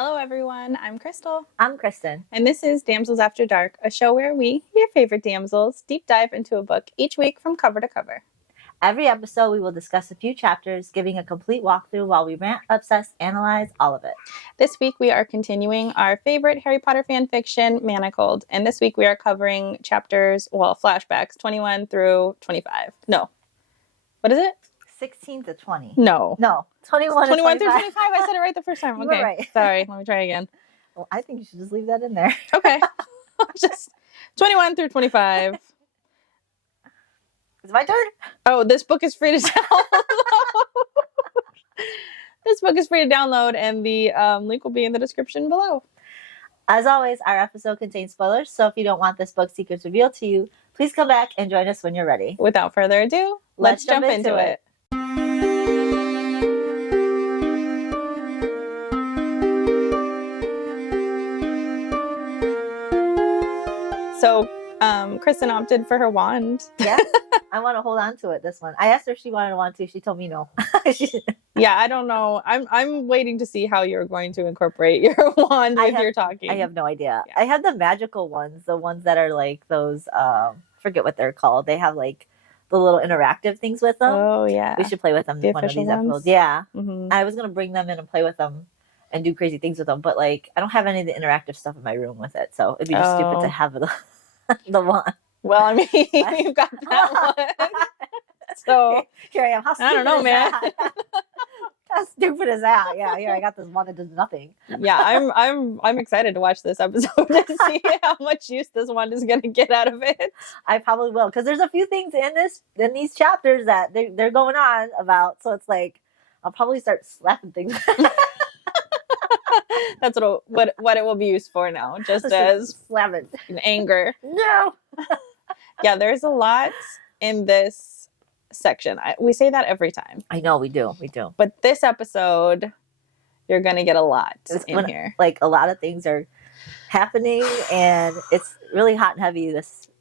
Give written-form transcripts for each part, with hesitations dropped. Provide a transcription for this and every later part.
Hello, everyone. I'm Crystal. I'm Kristen. And this is Damsels After Dark, a show where we, your favorite damsels, deep dive into a book each week from cover to cover. Every episode, we will discuss a few chapters, giving a complete walkthrough while we rant, obsess, analyze all of it. This week, we are continuing our favorite Harry Potter fan fiction, Manacled. And this week, we are covering flashbacks 21 through 25. No. What is it? 16 to 20. No. 21 through 25. I said it right the first time. You Okay. were right. Sorry. Let me try again. Well, I think you should just leave that in there. Okay. Just 21 through 25. It's my turn. Oh, this book is free to download. This book is free to download, and the link will be in the description below. As always, our episode contains spoilers, so if you don't want this book's secrets revealed to you, please come back and join us when you're ready. Without further ado, let's jump into it. So, Kristen opted for her wand. Yeah, I want to hold on to it, this one. I asked her if she wanted to want to. She told me no. Yeah, I don't know. I'm waiting to see how you're going to incorporate your wand with your talking. I have no idea. Yeah. I have the magical ones, the ones that are like those, forget what they're called. They have like the little interactive things with them. Oh, yeah. We should play with them The one of official these ones? episodes. Yeah. Mm-hmm. I was going to bring them in and play with them and do crazy things with them, but like I don't have any of the interactive stuff in my room with it, so it'd be just stupid to have the one. Well, I mean, you've got that one. So here I am. How stupid I don't know, is man. that? How stupid is that? Yeah, here I got this one that does nothing. Yeah, I'm excited to watch this episode to see how much use this one is going to get out of it. I probably will, because there's a few things in these chapters that they're going on about. So it's like I'll probably start slapping things. That's what it will be used for now, just as slapping an anger. No. Yeah, there's a lot in this section. We say that every time. I know we do. But this episode, you're going to get a lot in here. Like a lot of things are happening, and it's really hot and heavy.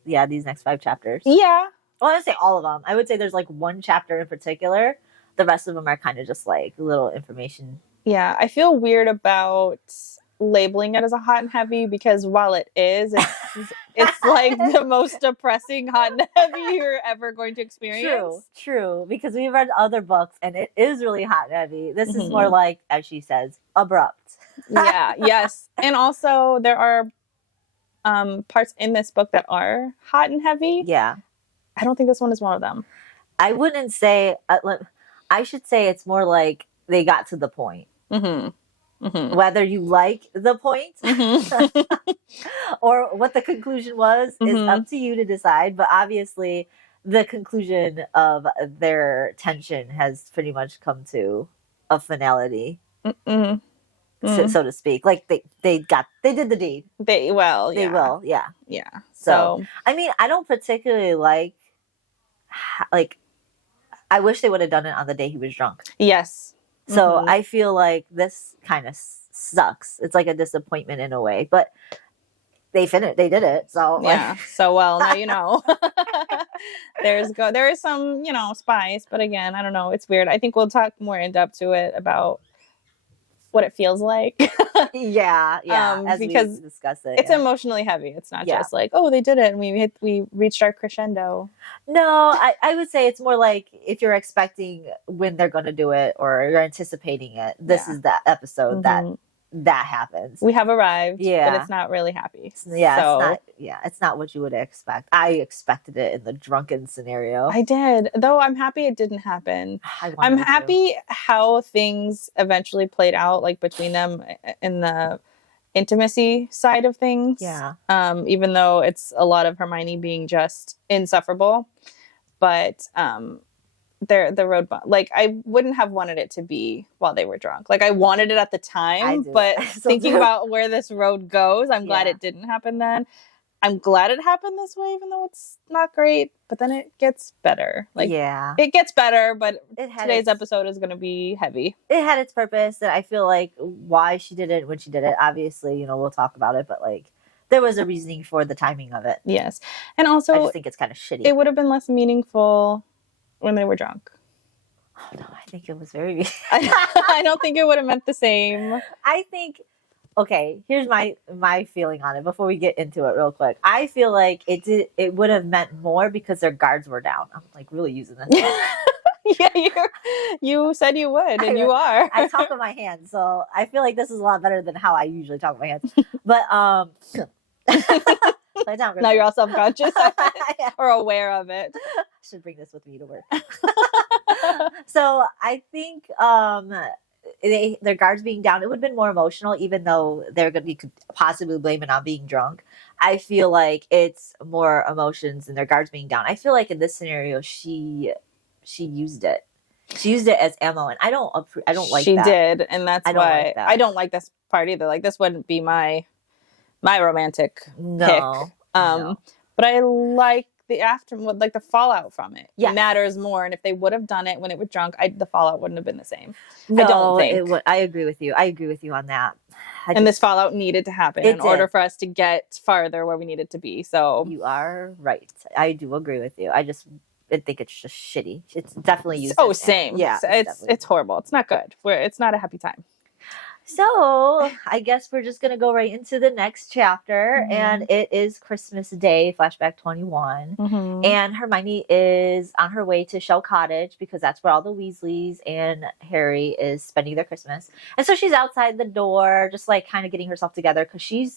These next 5 chapters. Yeah. Well, I would say all of them. I would say there's like one chapter in particular. The rest of them are kind of just like little information. Yeah, I feel weird about labeling it as a hot and heavy, because while it is, it's like the most depressing hot and heavy you're ever going to experience. True. Because we've read other books and it is really hot and heavy. This is more like, as she says, abrupt. Yeah, yes. And also there are parts in this book that are hot and heavy. Yeah. I don't think this one is one of them. I wouldn't say, I should say it's more like they got to the point. Mm-hmm. Mm-hmm. Whether you like the point or what the conclusion was is up to you to decide. But obviously, the conclusion of their tension has pretty much come to a finality, so to speak. Like they did the deed. They will, yeah. So I mean, I don't particularly like. I wish they would have done it on the day he was drunk. Yes. So I feel like this kind of sucks. It's like a disappointment in a way, but they did it. So yeah. So now you know. There is some, spice, but again, I don't know. It's weird. I think we'll talk more in depth to it about what it feels like. Yeah. Because we discuss it. It's emotionally heavy. It's not just like, oh, they did it and we reached our crescendo. No, I would say it's more like if you're expecting when they're going to do it or you're anticipating it. This is that episode that happens. We have arrived, but it's not really happy. It's not what you would expect. I expected it in the drunken scenario. I did, though. I'm happy it didn't happen. I'm happy how things eventually played out, like between them in the intimacy side of things. Yeah. Even though it's a lot of Hermione being just insufferable, but the road bump, like I wouldn't have wanted it to be while they were drunk. Like I wanted it at the time, but thinking about where this road goes, I'm glad it didn't happen then. I'm glad it happened this way, even though it's not great, but then it gets better. It gets better, but today's episode is going to be heavy. It had its purpose, and I feel like why she did it when she did it, obviously, we'll talk about it, but like there was a reasoning for the timing of it. Yes. And also I just think it's kind of shitty. It would have been less meaningful when they were drunk. Oh, no, I think it was very... I don't think it would have meant the same. I think okay, here's my feeling on it before we get into it real quick. I feel like it would have meant more because their guards were down. I'm like really using this. Yeah, you said you would, and you are. I talk with my hands, so I feel like this is a lot better than how I usually talk with my hands. But now you're all self-conscious of it, or aware of it. I should bring this with me to work. So I think their guards being down, it would have been more emotional, even though you could possibly blame it on being drunk. I feel like it's more emotions than their guards being down. I feel like in this scenario, she used it. She used it as ammo, and I don't like she that. She did, and that's why I don't like this part either. Like, this wouldn't be my romantic pick. No. But I like the like the fallout from it. Yes. It matters more, and if they would have done it when it was drunk, the fallout wouldn't have been the same. No, I don't think. I agree with you. I agree with you on that. This fallout needed to happen in order for us to get farther where we needed to be. So you are right. I do agree with you. I think it's just shitty. It's definitely used. Oh, same. Yeah, it's horrible. It's not good. It's not a happy time. So I guess we're just gonna go right into the next chapter, and it is Christmas Day, flashback 21, and Hermione is on her way to Shell Cottage because that's where all the Weasleys and Harry is spending their Christmas, and so she's outside the door, just like kind of getting herself together because she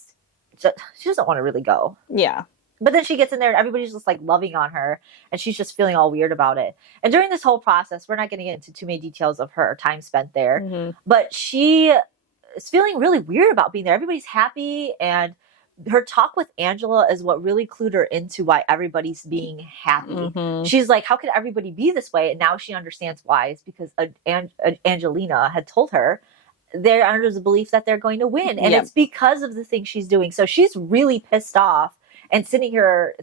doesn't want to really go. Yeah. But then she gets in there and everybody's just like loving on her and she's just feeling all weird about it. And during this whole process, we're not going to get into too many details of her time spent there, but she is feeling really weird about being there. Everybody's happy, and her talk with Angela is what really clued her into why everybody's being happy. She's like, how could everybody be this way? And now she understands why. It's because Angelina had told her they're under the belief that they're going to win. And it's because of the thing she's doing. So she's really pissed off. And sitting here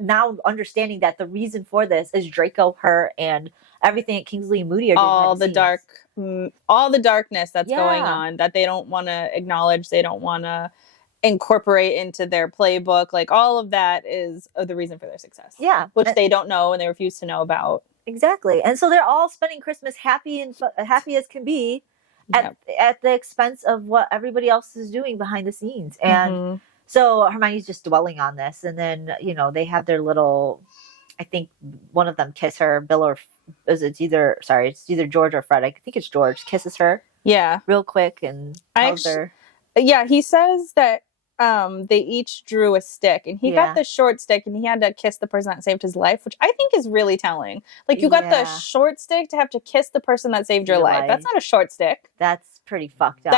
now understanding that the reason for this is Draco, her, and everything at Kingsley and Moody are doing. All the darkness that's going on that they don't want to acknowledge, they don't want to incorporate into their playbook. Like, all of that is the reason for their success. Yeah. Which they don't know and they refuse to know about. Exactly. And so they're all spending Christmas happy as can be at the expense of what everybody else is doing behind the scenes. And so Hermione's just dwelling on this, and then, they have their little, I think one of them kiss her, Bill or, it's either George or Fred. I think it's George, kisses her. Yeah. Real quick and tells her. Yeah, he says that they each drew a stick, and he got the short stick, and he had to kiss the person that saved his life, which I think is really telling. Like, you got the short stick to have to kiss the person that saved your life. That's not a short stick. That's pretty fucked up.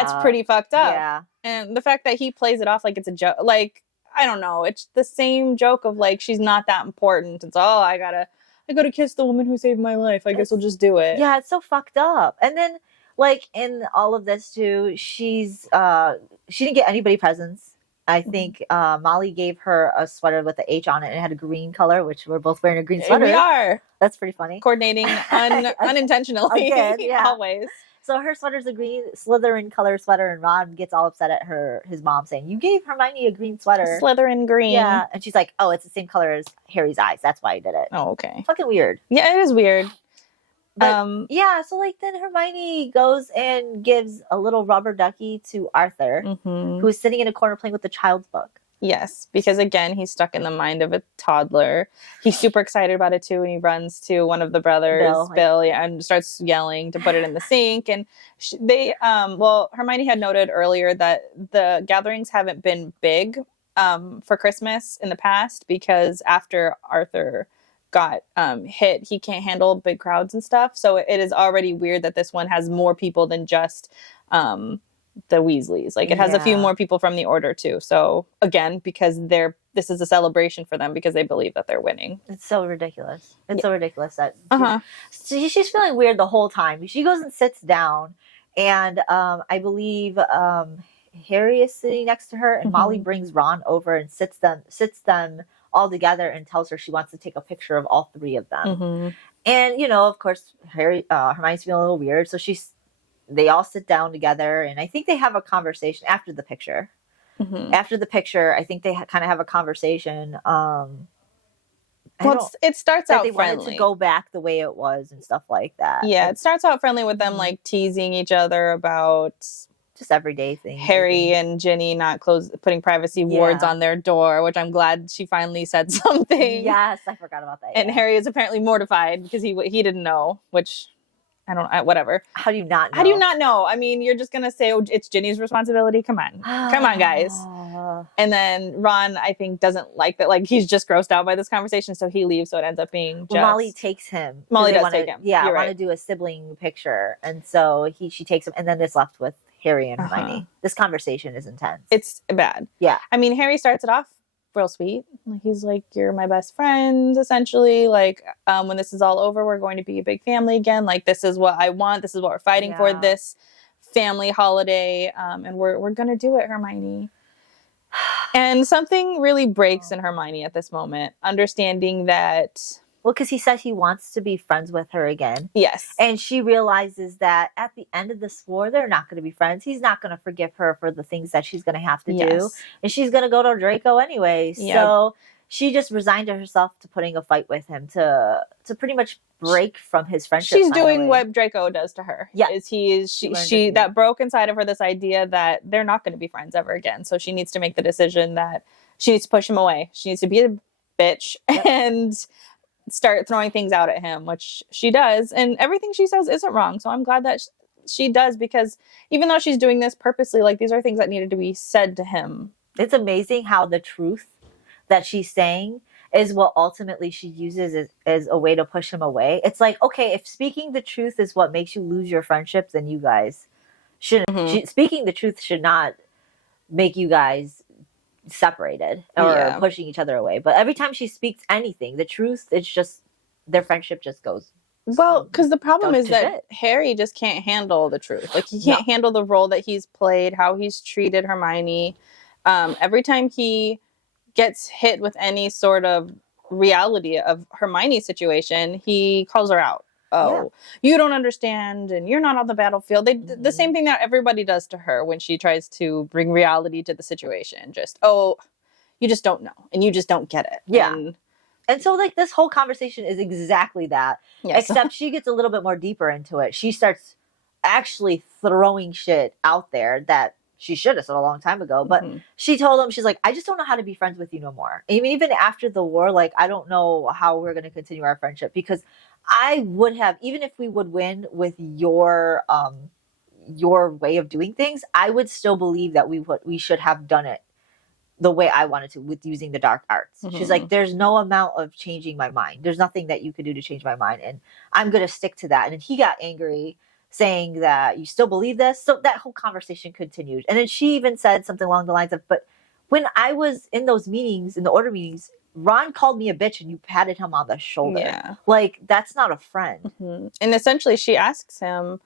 Yeah. And the fact that he plays it off like it's a joke, like, I don't know, it's the same joke of like, she's not that important. It's I gotta kiss the woman who saved my life. I guess I'll just do it. Yeah, it's so fucked up. And then, like, in all of this too, she didn't get anybody presents. I think Molly gave her a sweater with the H on it, and it had a green color, which we're both wearing a green sweater. We are. That's pretty funny. Coordinating unintentionally. Again, yeah. Always. So her sweater's a green Slytherin color sweater, and Ron gets all upset at his mom saying, "You gave Hermione a green sweater." Slytherin green. Yeah, and she's like, "Oh, it's the same color as Harry's eyes. That's why I did it." Oh, okay. Fucking weird. Yeah, it is weird. But, so like then Hermione goes and gives a little rubber ducky to Arthur, who's sitting in a corner playing with the child's book. Yes, because again, he's stuck in the mind of a toddler. He's super excited about it too, and he runs to one of the brothers, Bill, and starts yelling to put it in the sink. And Hermione had noted earlier that the gatherings haven't been big for Christmas in the past because after Arthur got hit, he can't handle big crowds and stuff. So it is already weird that this one has more people than just the Weasleys. Like, it has a few more people from the Order too. So again, because this is a celebration for them because they believe that they're winning. It's so ridiculous. It's so ridiculous that she's feeling weird the whole time. She goes and sits down, and I believe Harry is sitting next to her, and Molly brings Ron over and sits them all together and tells her she wants to take a picture of all three of them. And of course, Hermione's feeling a little weird, so they all sit down together, and I think they have a conversation after the picture. After the picture, I think they kind of have a conversation. It starts out they friendly. Wanted to go back the way it was and stuff like that. Yeah, it starts out friendly with them like teasing each other about just everyday things. Harry and Ginny not putting privacy wards on their door, which I'm glad she finally said something. Yes, I forgot about that. And Harry is apparently mortified because he didn't know, which whatever. How do you not know? How do you not know? I mean, you're just going to say, oh, it's Ginny's responsibility. Come on. Come on, guys. And then Ron, I think, doesn't like that. Like, he's just grossed out by this conversation, so he leaves. So it ends up being just... Molly takes him. Molly does take him. Yeah, I want to do a sibling picture. And so she takes him. And then it's left with Harry and Hermione. This conversation is intense. It's bad. Yeah. I mean, Harry starts it off real sweet. He's like, you're my best friend, essentially. Like, when this is all over, we're going to be a big family again. Like, this is what I want. This is what we're fighting for, this family holiday. And we're going to do it, Hermione. And something really breaks in Hermione at this moment, understanding that... Well, because he says he wants to be friends with her again. Yes. And she realizes that at the end of this war, they're not going to be friends. He's not going to forgive her for the things that she's going to have to do. And she's going to go to Draco anyway. Yep. So she just resigned herself to putting a fight with him to pretty much break from his friendship. She's doing what Draco does to her. Yeah. She that broke inside of her this idea that they're not going to be friends ever again. So she needs to make the decision that she needs to push him away. She needs to be a bitch and start throwing things out at him, which she does. And everything she says isn't wrong. So I'm glad that she does, because even though she's doing this purposely, like, these are things that needed to be said to him. It's amazing how the truth that she's saying is what ultimately she uses as a way to push him away. It's like, okay, if speaking the truth is what makes you lose your friendships, then you guys shouldn't. Speaking the truth should not make you guys separated or pushing each other away. But every time she speaks anything, the truth, it's just their friendship just goes. Well, because the problem is that Harry just can't handle the truth. Like, he can't handle the role that he's played, how he's treated Hermione. Every time he gets hit with any sort of reality of Hermione's situation, he calls her out. Oh, you don't understand, and you're not on the battlefield. The same thing that everybody does to her when she tries to bring reality to the situation. Just, oh, you just don't know, and you just don't get it. Yeah. And so, like, this whole conversation is exactly that. Yes. Except she gets a little bit more deeper into it. She starts actually throwing shit out there that she should have said a long time ago. But she told him, she's like, I just don't know how to be friends with you no more. Even after the war, like, I don't know how we're going to continue our friendship, because I would have, even if we would win with your way of doing things, I would still believe that we should have done it the way I wanted to, with using the dark arts. She's like, there's no amount of changing my mind. There's nothing that you could do to change my mind. And I'm going to stick to that. And then he got angry, saying that, you still believe this? So that whole conversation continued. And then she even said something along the lines of, but when I was in those meetings, in the order meetings, Ron called me a bitch and you patted him on the shoulder. Yeah. Like, that's not a friend. And essentially she asks him,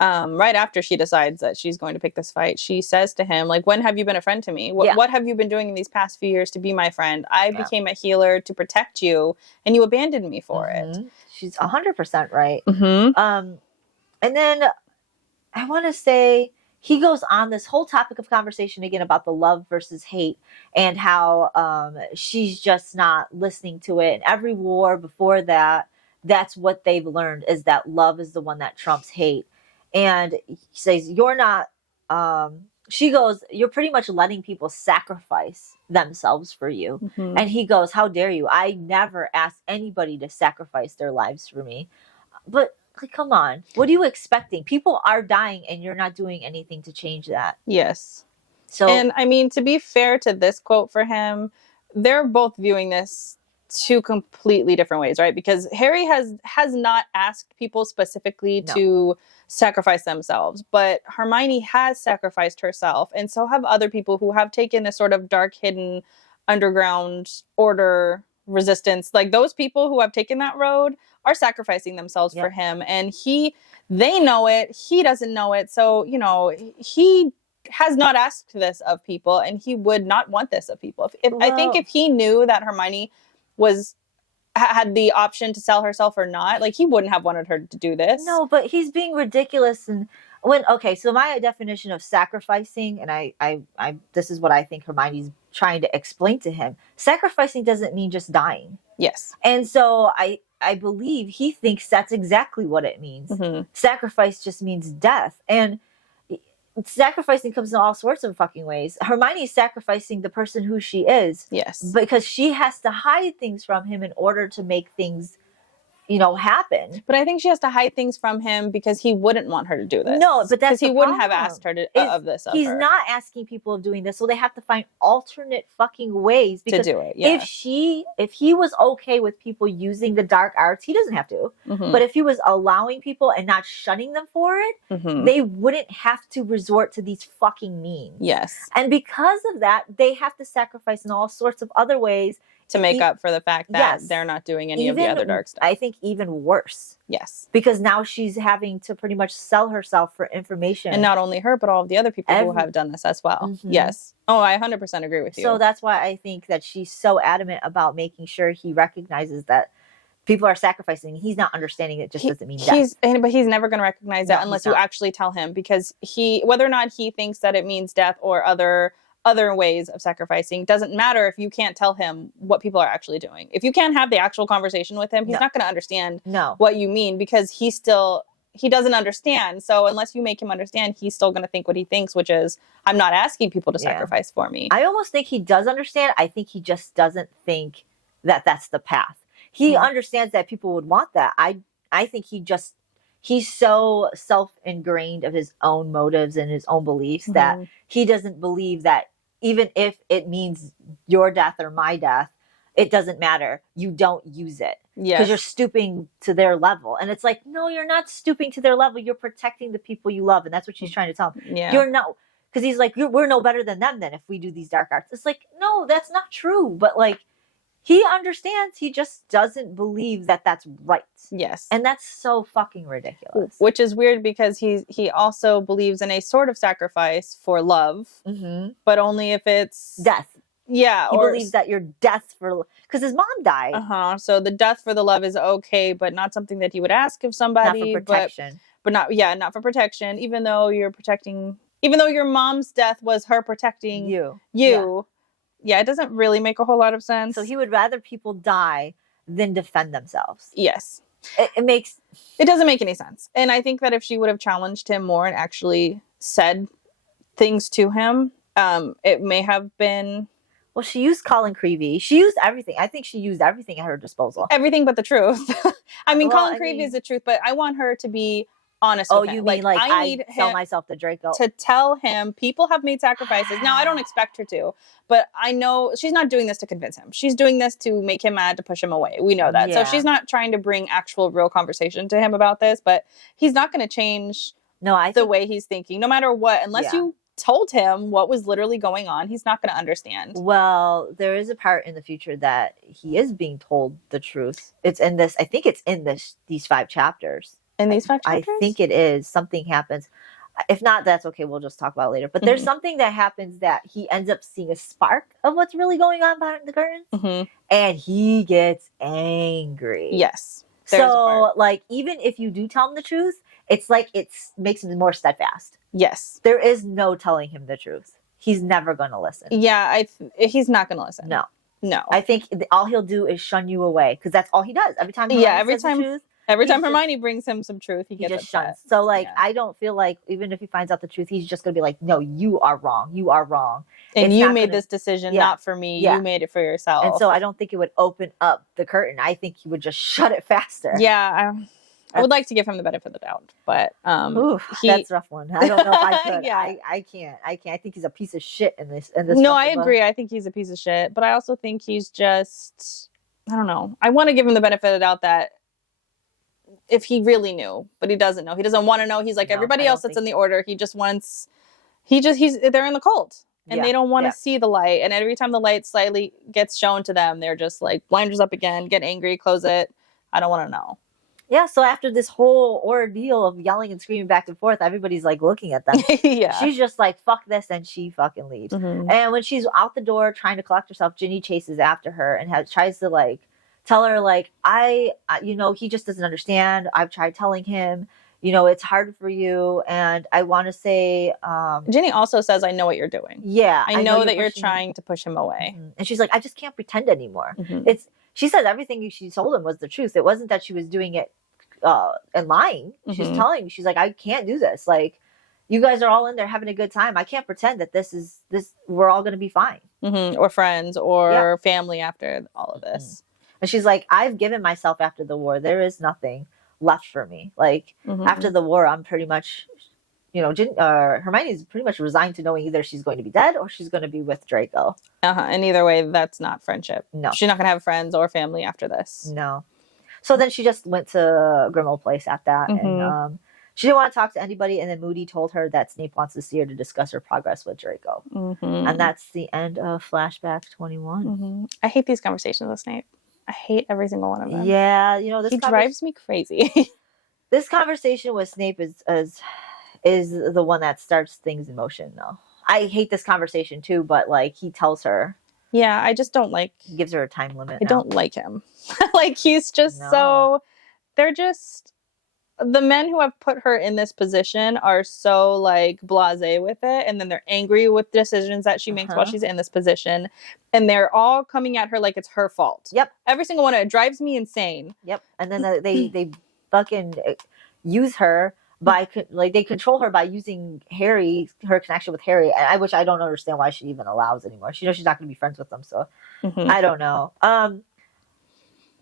right after she decides that she's going to pick this fight, she says to him, like, when have you been a friend to me? What have you been doing in these past few years to be my friend? I became a healer to protect you, and you abandoned me for it. She's 100% right. And then I want to say, he goes on this whole topic of conversation again about the love versus hate, and how she's just not listening to it. And every war before that, that's what they've learned, is that love is the one that trumps hate. And he says, you're not, she goes, you're pretty much letting people sacrifice themselves for you. And he goes, how dare you? I never asked anybody to sacrifice their lives for me. But, like, come on. What are you expecting? People are dying and you're not doing anything to change that. Yes. So, and I mean, to be fair to this quote for him, they're both viewing this two completely different ways, right? Because Harry has not asked people specifically to sacrifice themselves, but Hermione has sacrificed herself, and so have other people who have taken a sort of dark, hidden, underground order resistance. Like, those people who have taken that road are sacrificing themselves for him, and they know it, he doesn't know it, so, you know, he has not asked this of people, and he would not want this of people. I think if he knew that Hermione had the option to sell herself or not, like, he wouldn't have wanted her to do this. No, but he's being ridiculous. And so my definition of sacrificing, and I this is what I think Hermione's trying to explain to him. Sacrificing doesn't mean just dying. Yes. And so I believe he thinks that's exactly what it means. Sacrifice just means death. And sacrificing comes in all sorts of fucking ways. Hermione's sacrificing the person who she is. Yes. Because she has to hide things from him in order to make things, happen. But I think she has to hide things from him because he wouldn't want her to do this. No, but that's because he wouldn't have asked her of this. He's not asking people of doing this, so they have to find alternate fucking ways to do it. Yeah. If he was okay with people using the dark arts, he doesn't have to. But if he was allowing people and not shunning them for it, they wouldn't have to resort to these fucking means. Yes. And because of that, they have to sacrifice in all sorts of other ways to make up for the fact that they're not doing any of the other dark stuff. I think even worse. Yes. Because now she's having to pretty much sell herself for information. And not only her, but all of the other people who have done this as well. Yes. Oh, I 100% agree with you. So that's why I think that she's so adamant about making sure he recognizes that people are sacrificing. He's not understanding it just doesn't mean death. But he's never going to recognize that unless you actually tell him, because whether or not he thinks that it means death or other ways of sacrificing doesn't matter if you can't tell him what people are actually doing. If you can't have the actual conversation with him, he's not going to understand what you mean, because he doesn't understand. So unless you make him understand, he's still going to think what he thinks, which is, I'm not asking people to sacrifice for me. I almost think he does understand. I think he just doesn't think that that's the path. He understands that people would want that. I think he's so self-ingrained of his own motives and his own beliefs that he doesn't believe that even if it means your death or my death, it doesn't matter. You don't use it. Because you're stooping to their level. And it's like, no, you're not stooping to their level. You're protecting the people you love. And that's what she's trying to tell him. Yeah. You're no, because he's like, we're no better than them then if we do these dark arts. It's like, no, that's not true. But like, he understands. He just doesn't believe that that's right. Yes. And that's so fucking ridiculous. Which is weird because he also believes in a sort of sacrifice for love, but only if it's death. Yeah. He believes that your death for, because his mom died. So the death for the love is okay, but not something that he would ask of somebody. Not for protection. But not for protection, even though your mom's death was her protecting you. Yeah, it doesn't really make a whole lot of sense. So he would rather people die than defend themselves. Yes. It doesn't make any sense. And I think that if she would have challenged him more and actually said things to him, it may have been... Well, she used Colin Creevey. She used everything. I think she used everything at her disposal. Everything but the truth. I mean, Colin Creevey is the truth, but I want her to be honest with him. Oh, you mean like I need sell myself to Draco? To tell him people have made sacrifices. Now, I don't expect her to, but I know she's not doing this to convince him. She's doing this to make him mad, to push him away. We know that. So she's not trying to bring actual real conversation to him about this, but he's not going to change the way he's thinking, no matter what, unless you told him what was literally going on. He's not going to understand. Well, there is a part in the future that he is being told the truth. It's in this, I think it's in these 5 chapters. In these 5 chapters? I think it is. Something happens. If not, that's okay. We'll just talk about it later. But there's something that happens that he ends up seeing a spark of what's really going on behind the curtains. And he gets angry. Yes. So, like, even if you do tell him the truth, it's like it makes him more steadfast. Yes. There is no telling him the truth. He's never going to listen. Yeah, he's not going to listen. No. I think all he'll do is shun you away, because that's all he does. Every time Every time Hermione brings him some truth, he gets upset. Shuns. So, like, I don't feel like, even if he finds out the truth, he's just going to be like, no, you are wrong. You are wrong. And you made this decision, not for me. You made it for yourself. And so I don't think it would open up the curtain. I think he would just shut it faster. Yeah, I would like to give him the benefit of the doubt, but that's a rough one. I don't know if I could. I can't. I think he's a piece of shit in this. No, I agree. I think he's a piece of shit, but I also think he's just, I don't know. I want to give him the benefit of the doubt that if he really knew, but he doesn't know. He doesn't want to know. He's like everybody else that's in the order. He just wants. They're in the cult. And they don't want to see the light. And every time the light slightly gets shown to them, they're just like, blinders up again, get angry, close it. I don't want to know. Yeah, so after this whole ordeal of yelling and screaming back and forth, everybody's like looking at them. She's just like, fuck this, and she fucking leaves. And when she's out the door trying to collect herself, Ginny chases after her and tries to like tell her like, he just doesn't understand. I've tried telling him, it's hard for you. And I want to say... Ginny also says, I know what you're doing. Yeah. I know that you're trying to push him away. And she's like, I just can't pretend anymore. She said everything she told him was the truth. It wasn't that she was doing it and lying. She's telling me, she's like, I can't do this. Like, you guys are all in there having a good time. I can't pretend that we're all going to be fine. Or friends or family after all of this. And she's like, I've given myself after the war. There is nothing left for me. Like, after the war, I'm pretty much, Hermione's pretty much resigned to knowing either she's going to be dead or she's going to be with Draco. And either way, that's not friendship. No. She's not going to have friends or family after this. No. So then she just went to Grimmauld Place at that. And she didn't want to talk to anybody. And then Moody told her that Snape wants to see her to discuss her progress with Draco. And that's the end of Flashback 21. I hate these conversations with Snape. I hate every single one of them. Yeah, he drives me crazy. This conversation with Snape is the one that starts things in motion, though. I hate this conversation too, but like he tells her. Yeah, I just don't like. He gives her a time limit. I don't like him. Like he's just so. They're just. The men who have put her in this position are so like blasé with it, and then they're angry with decisions that she makes while she's in this position, and they're all coming at her like it's her fault. Yep, every single one of it drives me insane. Yep, and then they fucking use her by they control her by using Harry, her connection with Harry, which I don't understand why she even allows anymore. She knows she's not going to be friends with them, so I don't know.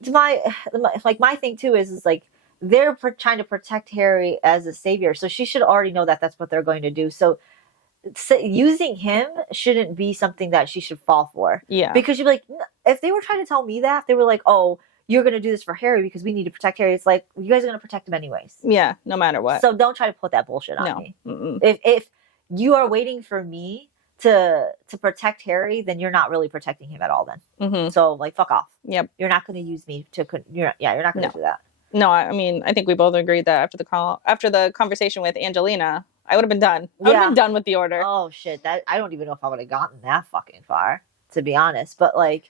My thing too is like. They're trying to protect Harry as a savior, so she should already know that that's what they're going to do. So using him shouldn't be something that she should fall for. Yeah. Because you'd be like, if they were trying to tell me that, they were like, oh, you're going to do this for Harry because we need to protect Harry. It's like, you guys are going to protect him anyways. Yeah, no matter what. So don't try to put that bullshit on me. If you are waiting for me to protect Harry, then you're not really protecting him at all then. So like, fuck off. Yep. You're not going to use me you're not going to do that. No, I mean, I think we both agreed that after the conversation with Angelina, I would have been done. I would have been done with the Order. Oh shit, I don't even know if I would have gotten that fucking far, to be honest. But like,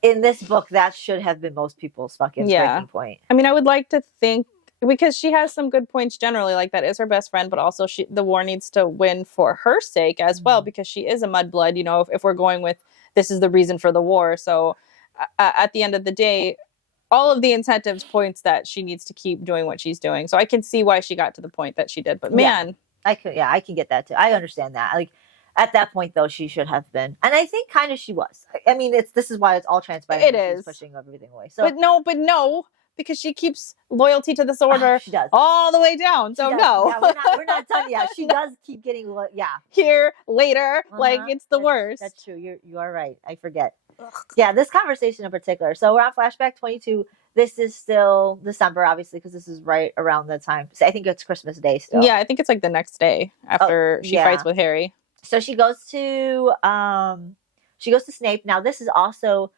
in this book, that should have been most people's fucking breaking point. I mean, I would like to think because she has some good points generally, like that is her best friend, but also the war needs to win for her sake as well because she is a mudblood. You know, if we're going with this is the reason for the war, so at the end of the day. All of the incentives points that she needs to keep doing what she's doing. So I can see why she got to the point that she did. But man. I can get that too. I understand that. Like at that point though, she should have been. And I think kind of she was. I mean, this is why it's all transparent. It is. She's pushing everything away. So But no, because she keeps loyalty to this Order she does. all the way down. So no. Yeah, we're not done yet. She does keep getting here, later. Like it's the worst. That's true. You are right. I forget. Yeah, this conversation in particular. So we're on Flashback 22. This is still December, obviously, because this is right around the time. So I think it's Christmas Day still. Yeah, I think it's like the next day after she fights with Harry. So she goes to Snape. Now this is also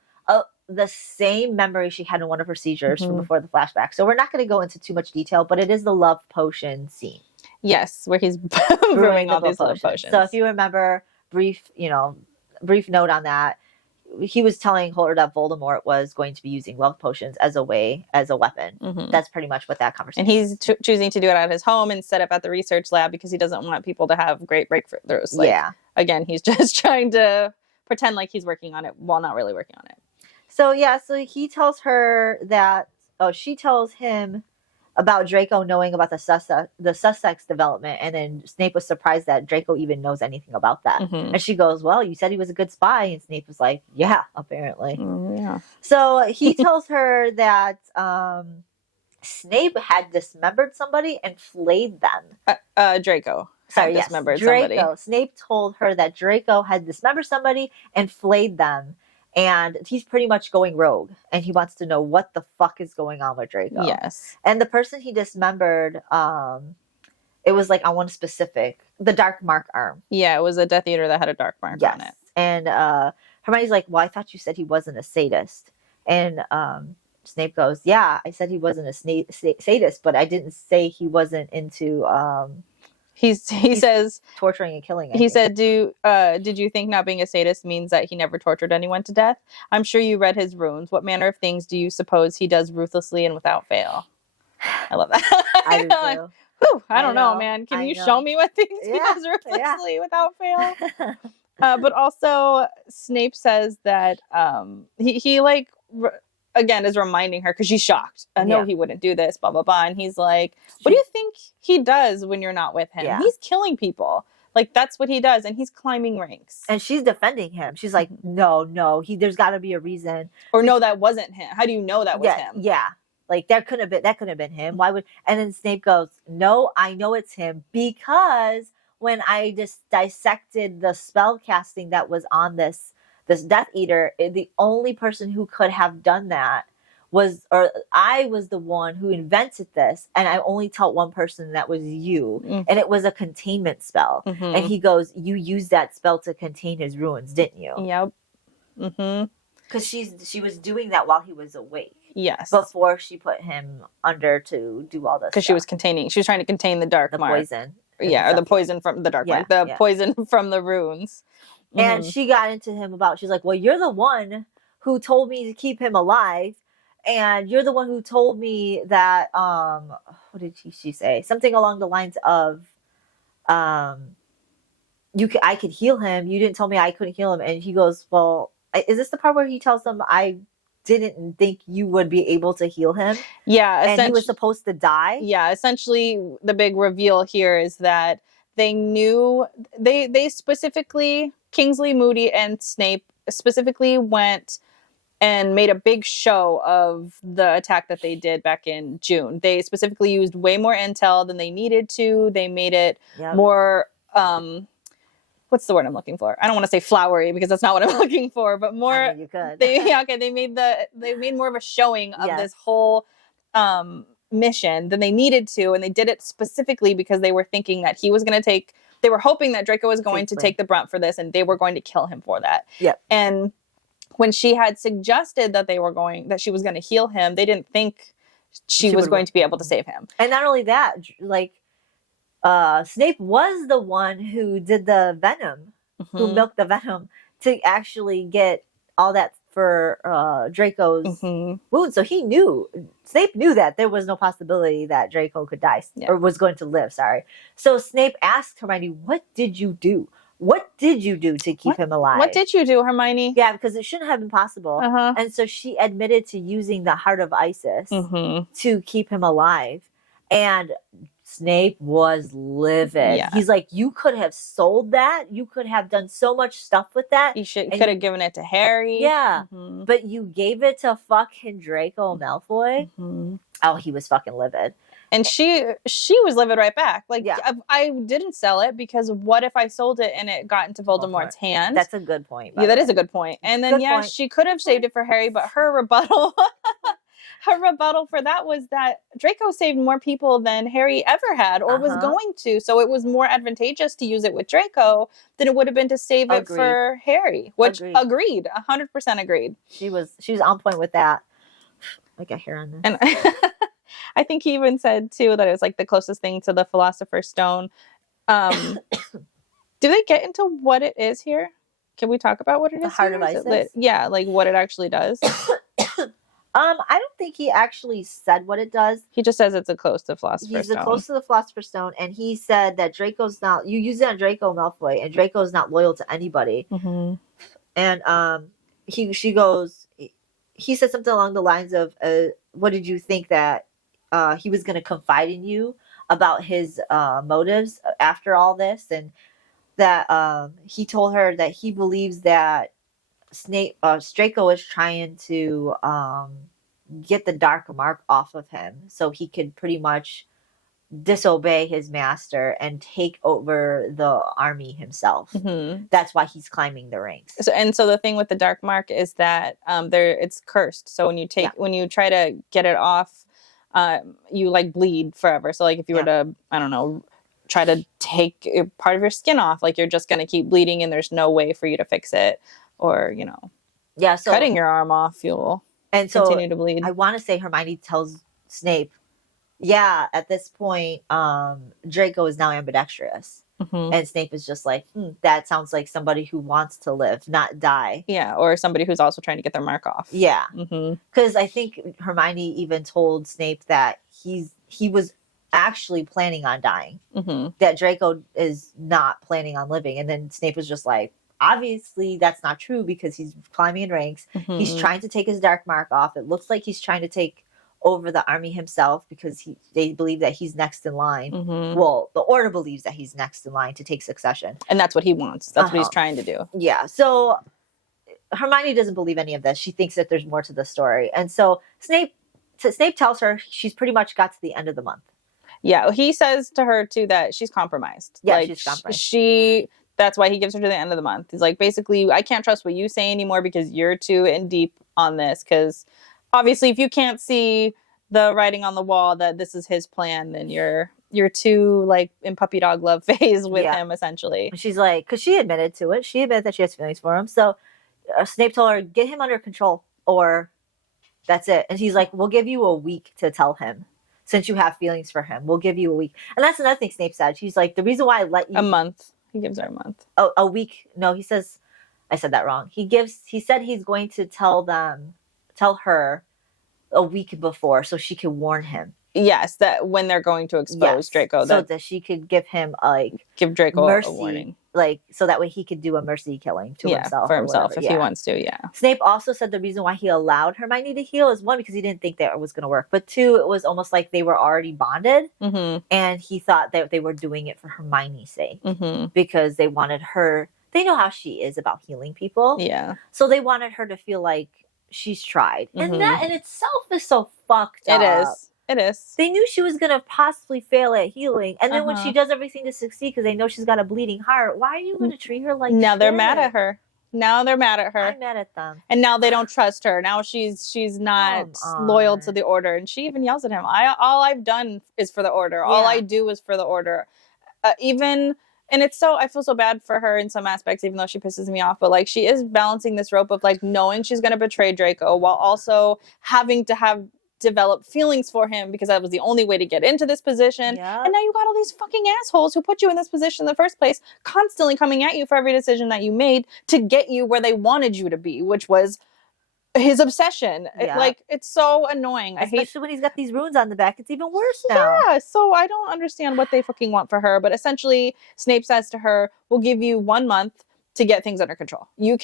the same memory she had in one of her seizures from before the flashback. So we're not going to go into too much detail, but it is the love potion scene. Yes, where he's brewing all these love potions. So if you remember, brief note on that. He was telling her that Voldemort was going to be using love potions as a weapon. That's pretty much what that conversation. And he's choosing to do it at his home and set up at the research lab because he doesn't want people to have great breakthroughs. Like, again, he's just trying to pretend like he's working on it while not really working on it. So he tells her that. Oh, she tells him about Draco knowing about the Sussex development, and then Snape was surprised that Draco even knows anything about that. And she goes, well, you said he was a good spy, and Snape was like, yeah, apparently. So he tells her that Snape had dismembered somebody and flayed them. Draco. Sorry, yes, Draco. Somebody. Snape told her that Draco had dismembered somebody and flayed them. And he's pretty much going rogue. And he wants to know what the fuck is going on with Draco. Yes. And the person he dismembered, it was like on one specific, the dark mark arm. Yeah, it was a Death Eater that had a dark mark on it. And Hermione's like, well, I thought you said he wasn't a sadist. And Snape goes, yeah, I said he wasn't a sadist, but I didn't say he wasn't into... He says torturing and killing. He said, did you think not being a sadist means that he never tortured anyone to death? I'm sure you read his runes. What manner of things do you suppose he does ruthlessly and without fail? I love that. I do too. Whew, I don't know, man. Can you show me what things he does ruthlessly without fail? But also Snape says that he like again is reminding her because she's shocked. No, he wouldn't do this, blah, blah, blah. And he's like, what do you think he does when you're not with him? He's killing people. Like, that's what he does. And he's climbing ranks. And she's defending him. She's like, no, there's got to be a reason. Or no, that wasn't him. How do you know that was him? Yeah. Like, that could have been him. Why would, and then Snape goes, no, I know it's him because when I just dissected the spell casting that was on this Death Eater, the only person who could have done that I was the one who invented this, and I only told one person, that was you, and it was a containment spell. And he goes, you used that spell to contain his ruins, didn't you? Yep. Because she was doing that while he was awake. Yes. Before she put him under to do all this. Because she was trying to contain the dark mark. Poison. Yeah, or the poison from the dark mark. The poison from the runes. And she got into him she's like, well, you're the one who told me to keep him alive. And you're the one who told me that, what did she say? Something along the lines of, I could heal him. You didn't tell me I couldn't heal him. And he goes, well, is this the part where he tells them, I didn't think you would be able to heal him? Yeah. And he was supposed to die? Yeah. Essentially, the big reveal here is that they knew, they specifically, Kingsley, Moody, and Snape specifically went and made a big show of the attack that they did back in June. They specifically used way more intel than they needed to. They made it more, what's the word I'm looking for? I don't want to say flowery because that's not what I'm looking for, but more. I mean, you could. They made more of a showing of this whole mission than they needed to, and they did it specifically because they were thinking that he was going to take. They were hoping that Draco was going to take the brunt for this, and they were going to kill him for that. Yep. And when she had suggested that she was going to heal him, they didn't think she was going to be able to save him. And not only that, like, Snape was the one who did the venom, who milked the venom to actually get all that for Draco's wound. So Snape knew that there was no possibility that Draco could die or was going to live. Sorry. So Snape asked Hermione, "What did you do? What did you do to keep him alive? What did you do, Hermione?" Yeah, because it shouldn't have been possible. And so she admitted to using the Heart of Isis to keep him alive. And Snape was livid. Yeah. He's like, you could have sold that. You could have done so much stuff with that. You could have given it to Harry. Yeah. But you gave it to fucking Draco Malfoy. Oh, he was fucking livid. And she was livid right back. Like, I didn't sell it because what if I sold it and it got into Voldemort's hands? That's a good point. Yeah, that is a good point. And then, she could have saved it for Harry, but her rebuttal... Her rebuttal for that was that Draco saved more people than Harry ever had or was going to. So it was more advantageous to use it with Draco than it would have been to save it for Harry. Which agreed. 100% agreed. She was on point with that. I got hair on this. And I think he even said too that it was like the closest thing to the Philosopher's Stone. Do they get into what it is here? Can we talk about what it is? The Heart of Isis? Yeah, like what it actually does. I don't think he actually said what it does. He just says it's a close to Philosopher's Stone. He's close to the Philosopher's Stone, and he said that Draco's not. You use it on Draco Malfoy, and Draco's not loyal to anybody. And she goes. He said something along the lines of, "What did you think that he was going to confide in you about his motives after all this?" And that he told her that he believes that Draco is trying to get the dark mark off of him so he could pretty much disobey his master and take over the army himself. That's why he's climbing the ranks. So the thing with the dark mark is that it's cursed. So when you try to get it off, you like bleed forever. So like if you were to, I don't know, try to take part of your skin off, like you're just going to keep bleeding and there's no way for you to fix it. Or, so cutting your arm off, you'll continue to bleed. I want to say Hermione tells Snape, at this point, Draco is now ambidextrous. And Snape is just like, that sounds like somebody who wants to live, not die. Yeah, or somebody who's also trying to get their mark off. Yeah. Because I think Hermione even told Snape that he was actually planning on dying. That Draco is not planning on living. And then Snape was just like, obviously that's not true because he's climbing in ranks. He's trying to take his dark mark off. It looks like he's trying to take over the army himself because they believe that he's next in line. Well, the order believes that he's next in line to take succession. And that's what he wants. That's what he's trying to do. Yeah. So Hermione doesn't believe any of this. She thinks that there's more to the story. And so Snape tells her she's pretty much got to the end of the month. Yeah. He says to her, too, that she's compromised. Yeah, like, she's compromised. That's why he gives her to the end of the month. He's like, basically, I can't trust what you say anymore because you're too in deep on this. Because obviously, if you can't see the writing on the wall that this is his plan, then you're too like in puppy dog love phase with him, essentially. She's like, because she admitted to it. She admitted that she has feelings for him. So Snape told her, get him under control or that's it. And he's like, we'll give you a week to tell him. Since you have feelings for him, we'll give you a week. And that's another thing Snape said. She's like, the reason why I let you... A month. He gives her a month. Oh, a week. No, he says... I said that wrong. He said he's going to tell her a week before so she can warn him. Yes, that when they're going to expose Draco. So that she could give him give Draco mercy, a warning. So that way he could do a mercy killing to himself. For himself if he wants to, Snape also said the reason why he allowed Hermione to heal is one, because he didn't think that it was going to work. But two, it was almost like they were already bonded. And he thought that they were doing it for Hermione's sake. Because they wanted her, they know how she is about healing people. Yeah. So they wanted her to feel like she's tried. And that in itself is so fucked up. It is. They knew she was going to possibly fail at healing. And then when she does everything to succeed because they know she's got a bleeding heart, why are you going to treat her like Now shit? They're mad at her. Now they're mad at her. I'm mad at them. And now they don't trust her. Now she's not loyal to the order. And she even yells at him. All I've done is for the order. Yeah. All I do is for the order. And it's so, I feel so bad for her in some aspects, even though she pisses me off. But like, she is balancing this rope of like knowing she's going to betray Draco while also having to develop feelings for him because that was the only way to get into this position. And now you got all these fucking assholes who put you in this position in the first place, constantly coming at you for every decision that you made to get you where they wanted you to be, which was his obsession. It's so annoying. Especially when he's got these runes on the back. It's even worse now. Yeah, so I don't understand what they fucking want for her. But essentially, Snape says to her, we'll give you 1 month to get things under control. You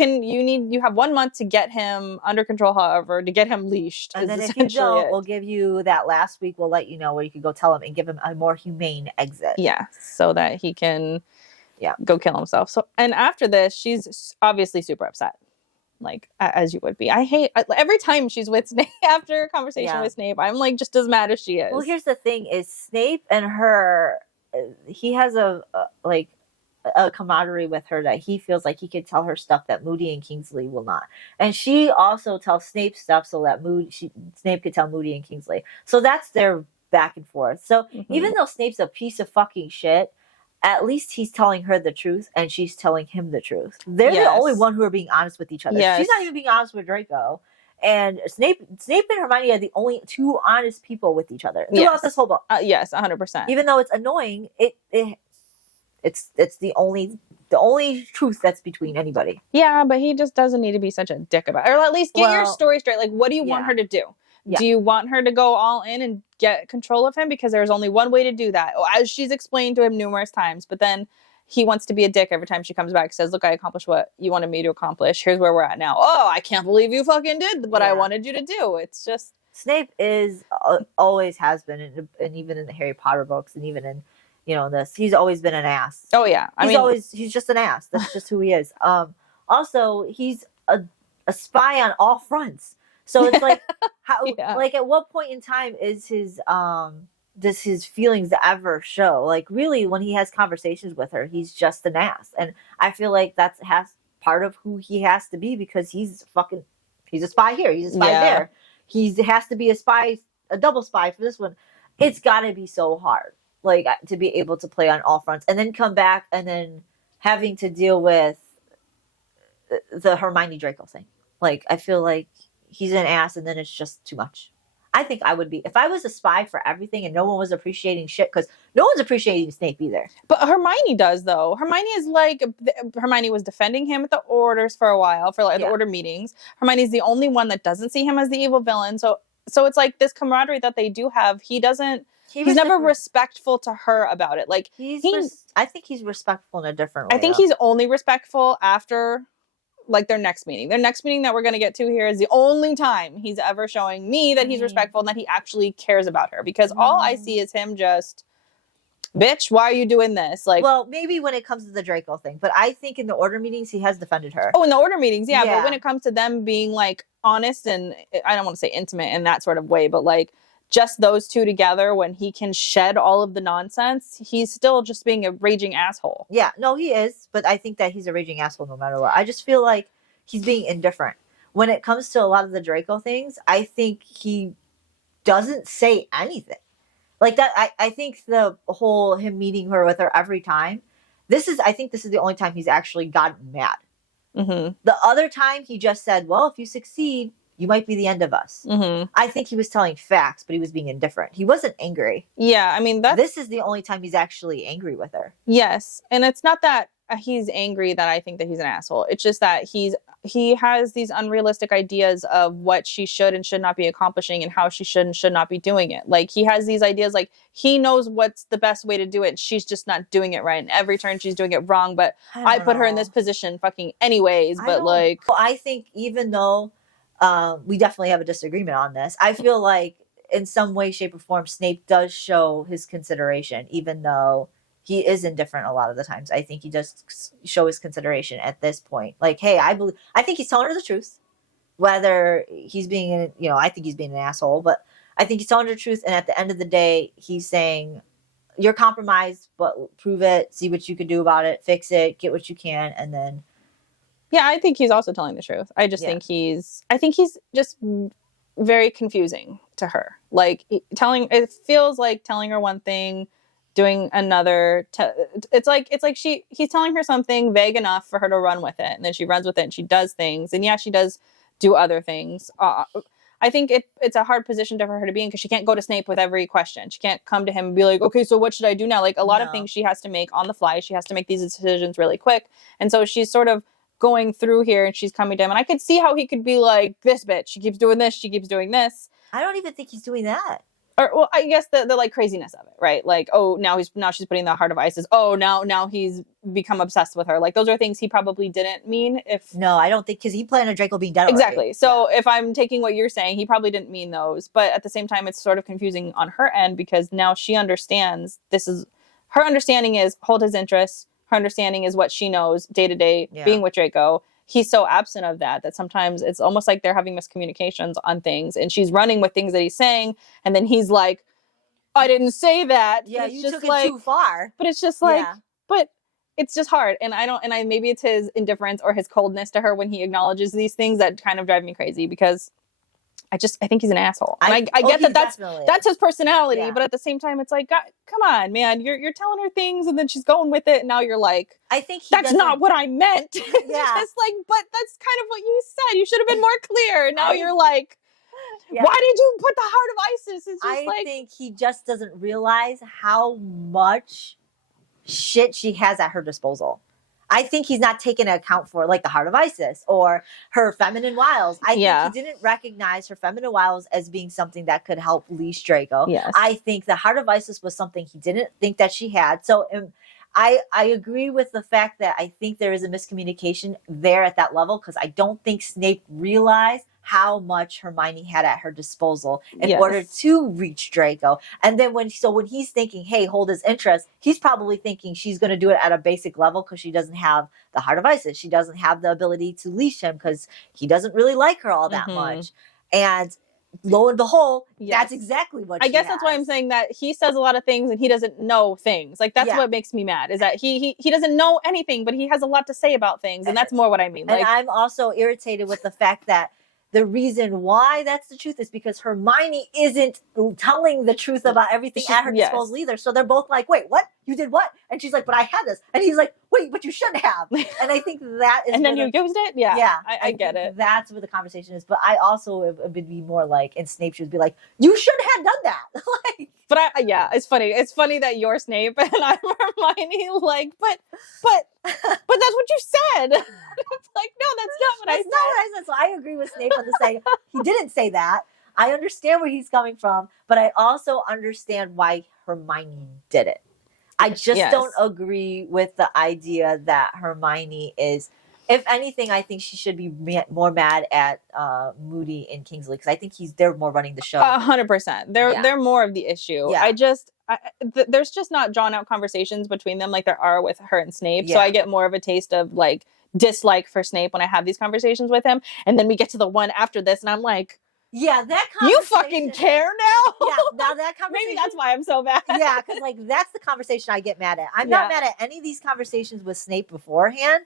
have 1 month to get him under control, however, to get him leashed. And then if you don't, we'll give you that last week, we'll let you know where you can go tell him and give him a more humane exit. Yeah, so that he can go kill himself. So, and after this, she's obviously super upset. Like, as you would be. Every time she's with Snape, after a conversation with Snape, I'm like just as mad as she is. Well, here's the thing is Snape and her, he has a camaraderie with her that he feels like he could tell her stuff that Moody and Kingsley will not. And she also tells Snape stuff so that Snape could tell Moody and Kingsley. So that's their back and forth. So even though Snape's a piece of fucking shit, at least he's telling her the truth and she's telling him the truth. They're the only one who are being honest with each other. She's not even being honest with Draco. And Snape and Hermione are the only two honest people with each other throughout this whole book. Yes, 100%. Even though it's annoying, it's the only truth that's between anybody. Yeah, but he just doesn't need to be such a dick about it. Or at least get your story straight. Like, what do you want her to do? Yeah. Do you want her to go all in and get control of him? Because there's only one way to do that, as she's explained to him numerous times. But then he wants to be a dick every time she comes back. Says, look, I accomplished what you wanted me to accomplish. Here's where we're at now. Oh, I can't believe you fucking did what I wanted you to do. It's just... Snape is, always has been, and even in the Harry Potter books, and even in, this, he's always been an ass. Oh, yeah. He's just an ass. That's just who he is. Also, he's a spy on all fronts. So it's like, like at what point in time is does his feelings ever show? Like really, when he has conversations with her, he's just an ass. And I feel like that's part of who he has to be because he's a spy here. He's a spy there. He has to be a spy, a double spy for this one. It's got to be so hard, like to be able to play on all fronts and then come back and then having to deal with the Hermione Draco thing. Like, I feel like he's an ass and then it's just too much. I think I would be, if I was a spy for everything and no one was appreciating shit, because no one's appreciating Snape either. But Hermione does, though. Hermione was defending him at the orders for a while, for the order meetings. Hermione's the only one that doesn't see him as the evil villain. So it's like this camaraderie that they do have. He doesn't he's never respectful to her about it. Like I think he's respectful in a different way. I think he's only respectful after like their next meeting. Their next meeting that we're going to get to here is the only time he's ever showing me that he's respectful and that he actually cares about her. Because all I see is him just, bitch, why are you doing this? Like, well, maybe when it comes to the Draco thing, but I think in the order meetings he has defended her. Oh, in the order meetings, yeah. But when it comes to them being like honest and I don't want to say intimate in that sort of way, but like just those two together when he can shed all of the nonsense, he's still just being a raging asshole. Yeah, no, he is. But I think that he's a raging asshole no matter what. I just feel like he's being indifferent. When it comes to a lot of the Draco things, I think he doesn't say anything. Like that, I think the whole him meeting her with her every time, I think this is the only time he's actually gotten mad. Mm-hmm. The other time he just said, well, if you succeed, you might be the end of us. Mm-hmm. I think he was telling facts, but he was being indifferent. He wasn't angry. Yeah, I mean, this is the only time he's actually angry with her. Yes, and it's not that he's angry that I think that he's an asshole. It's just that he has these unrealistic ideas of what she should and should not be accomplishing and how she should and should not be doing it. Like he has these ideas like he knows what's the best way to do it. She's just not doing it right. And every turn she's doing it wrong, but I put her in this position fucking anyways. But like, I think even though we definitely have a disagreement on this, I feel like in some way, shape, or form, Snape does show his consideration, even though he is indifferent a lot of the times. I think he does show his consideration at this point. Like, hey, I think he's telling her the truth. Whether he's being, I think he's being an asshole, but I think he's telling her the truth. And at the end of the day, he's saying, you're compromised, but prove it, see what you can do about it, fix it, get what you can, and then. Yeah, I think he's also telling the truth. I just think he's just very confusing to her. Like it feels like telling her one thing, doing another. It's like he's telling her something vague enough for her to run with it, and then she runs with it and she does things, and yeah, she does do other things. I think it's a hard position for her to be in because she can't go to Snape with every question. She can't come to him and be like, okay, so what should I do now? Like a lot of things she has to make on the fly. She has to make these decisions really quick, and so she's sort of going through here and she's coming to him, and I could see how he could be like, this bitch, she keeps doing this, she keeps doing this. I don't even think he's doing that. Or well, I guess the like craziness of it, right? Like, oh, now she's putting the heart of Isis. Oh, now he's become obsessed with her. Like those are things he probably didn't mean. No, I don't think, because he planned on Draco being dead already. Exactly. So if I'm taking what you're saying, he probably didn't mean those. But at the same time, it's sort of confusing on her end because now she understands her understanding is hold his interests. Her understanding is what she knows day to day being with Draco. He's so absent of that sometimes it's almost like they're having miscommunications on things, and she's running with things that he's saying, and then he's like, I didn't say that. Yeah, you took it too far. But it's just like, but it's just hard. And maybe it's his indifference or his coldness to her when he acknowledges these things that kind of drive me crazy because I think he's an asshole. And I get that's his personality, but at the same time, it's like, God, come on, man, you're telling her things, and then she's going with it, and now you're like, I think that's not what I meant. Yeah, just like, but that's kind of what you said. You should have been more clear. Now you're like, why did you put the heart of Isis? It's just I think he just doesn't realize how much shit she has at her disposal. I think he's not taking into account for like the heart of Isis or her feminine wiles. I think he didn't recognize her feminine wiles as being something that could help leash Draco. Yes. I think the heart of Isis was something he didn't think that she had. So I agree with the fact that I think there is a miscommunication there at that level, because I don't think Snape realized how much Hermione had at her disposal in order to reach Draco. And then when he's thinking, hey, hold his interest, he's probably thinking she's going to do it at a basic level because she doesn't have the heart of Isis. She doesn't have the ability to leash him because he doesn't really like her all that much. And lo and behold, that's exactly what I guess that's why I'm saying that he says a lot of things and he doesn't know things. Like that's what makes me mad, is that he doesn't know anything, but he has a lot to say about things. And that's more what I mean. And I'm also irritated with the fact that the reason why that's the truth is because Hermione isn't telling the truth about everything at her disposal either. So they're both like, wait, what? You did what? And she's like, but I had this. And he's like, wait, but you shouldn't have. And I think that is... And then you used it? Yeah. Yeah. I get it. That's where the conversation is. But I also would be more like, in Snape, she would be like, you should have done that. Like, but it's funny. It's funny that you're Snape and I'm Hermione. Like, but that's what you said. It's like, no, that's not what I said. Not what I said. So I agree with Snape on the saying he didn't say that. I understand where he's coming from, but I also understand why Hermione did it. I just don't agree with the idea that Hermione is. If anything, I think she should be more mad at Moody and Kingsley because I think they're more running the show. 100%. They're more of the issue. Yeah. There's just not drawn out conversations between them like there are with her and Snape. Yeah. So I get more of a taste of like dislike for Snape when I have these conversations with him, and then we get to the one after this, and I'm like, yeah, that conversation. You fucking care now? Yeah, now that conversation. Maybe that's why I'm so mad. Yeah, because like that's the conversation I get mad at. I'm not mad at any of these conversations with Snape beforehand.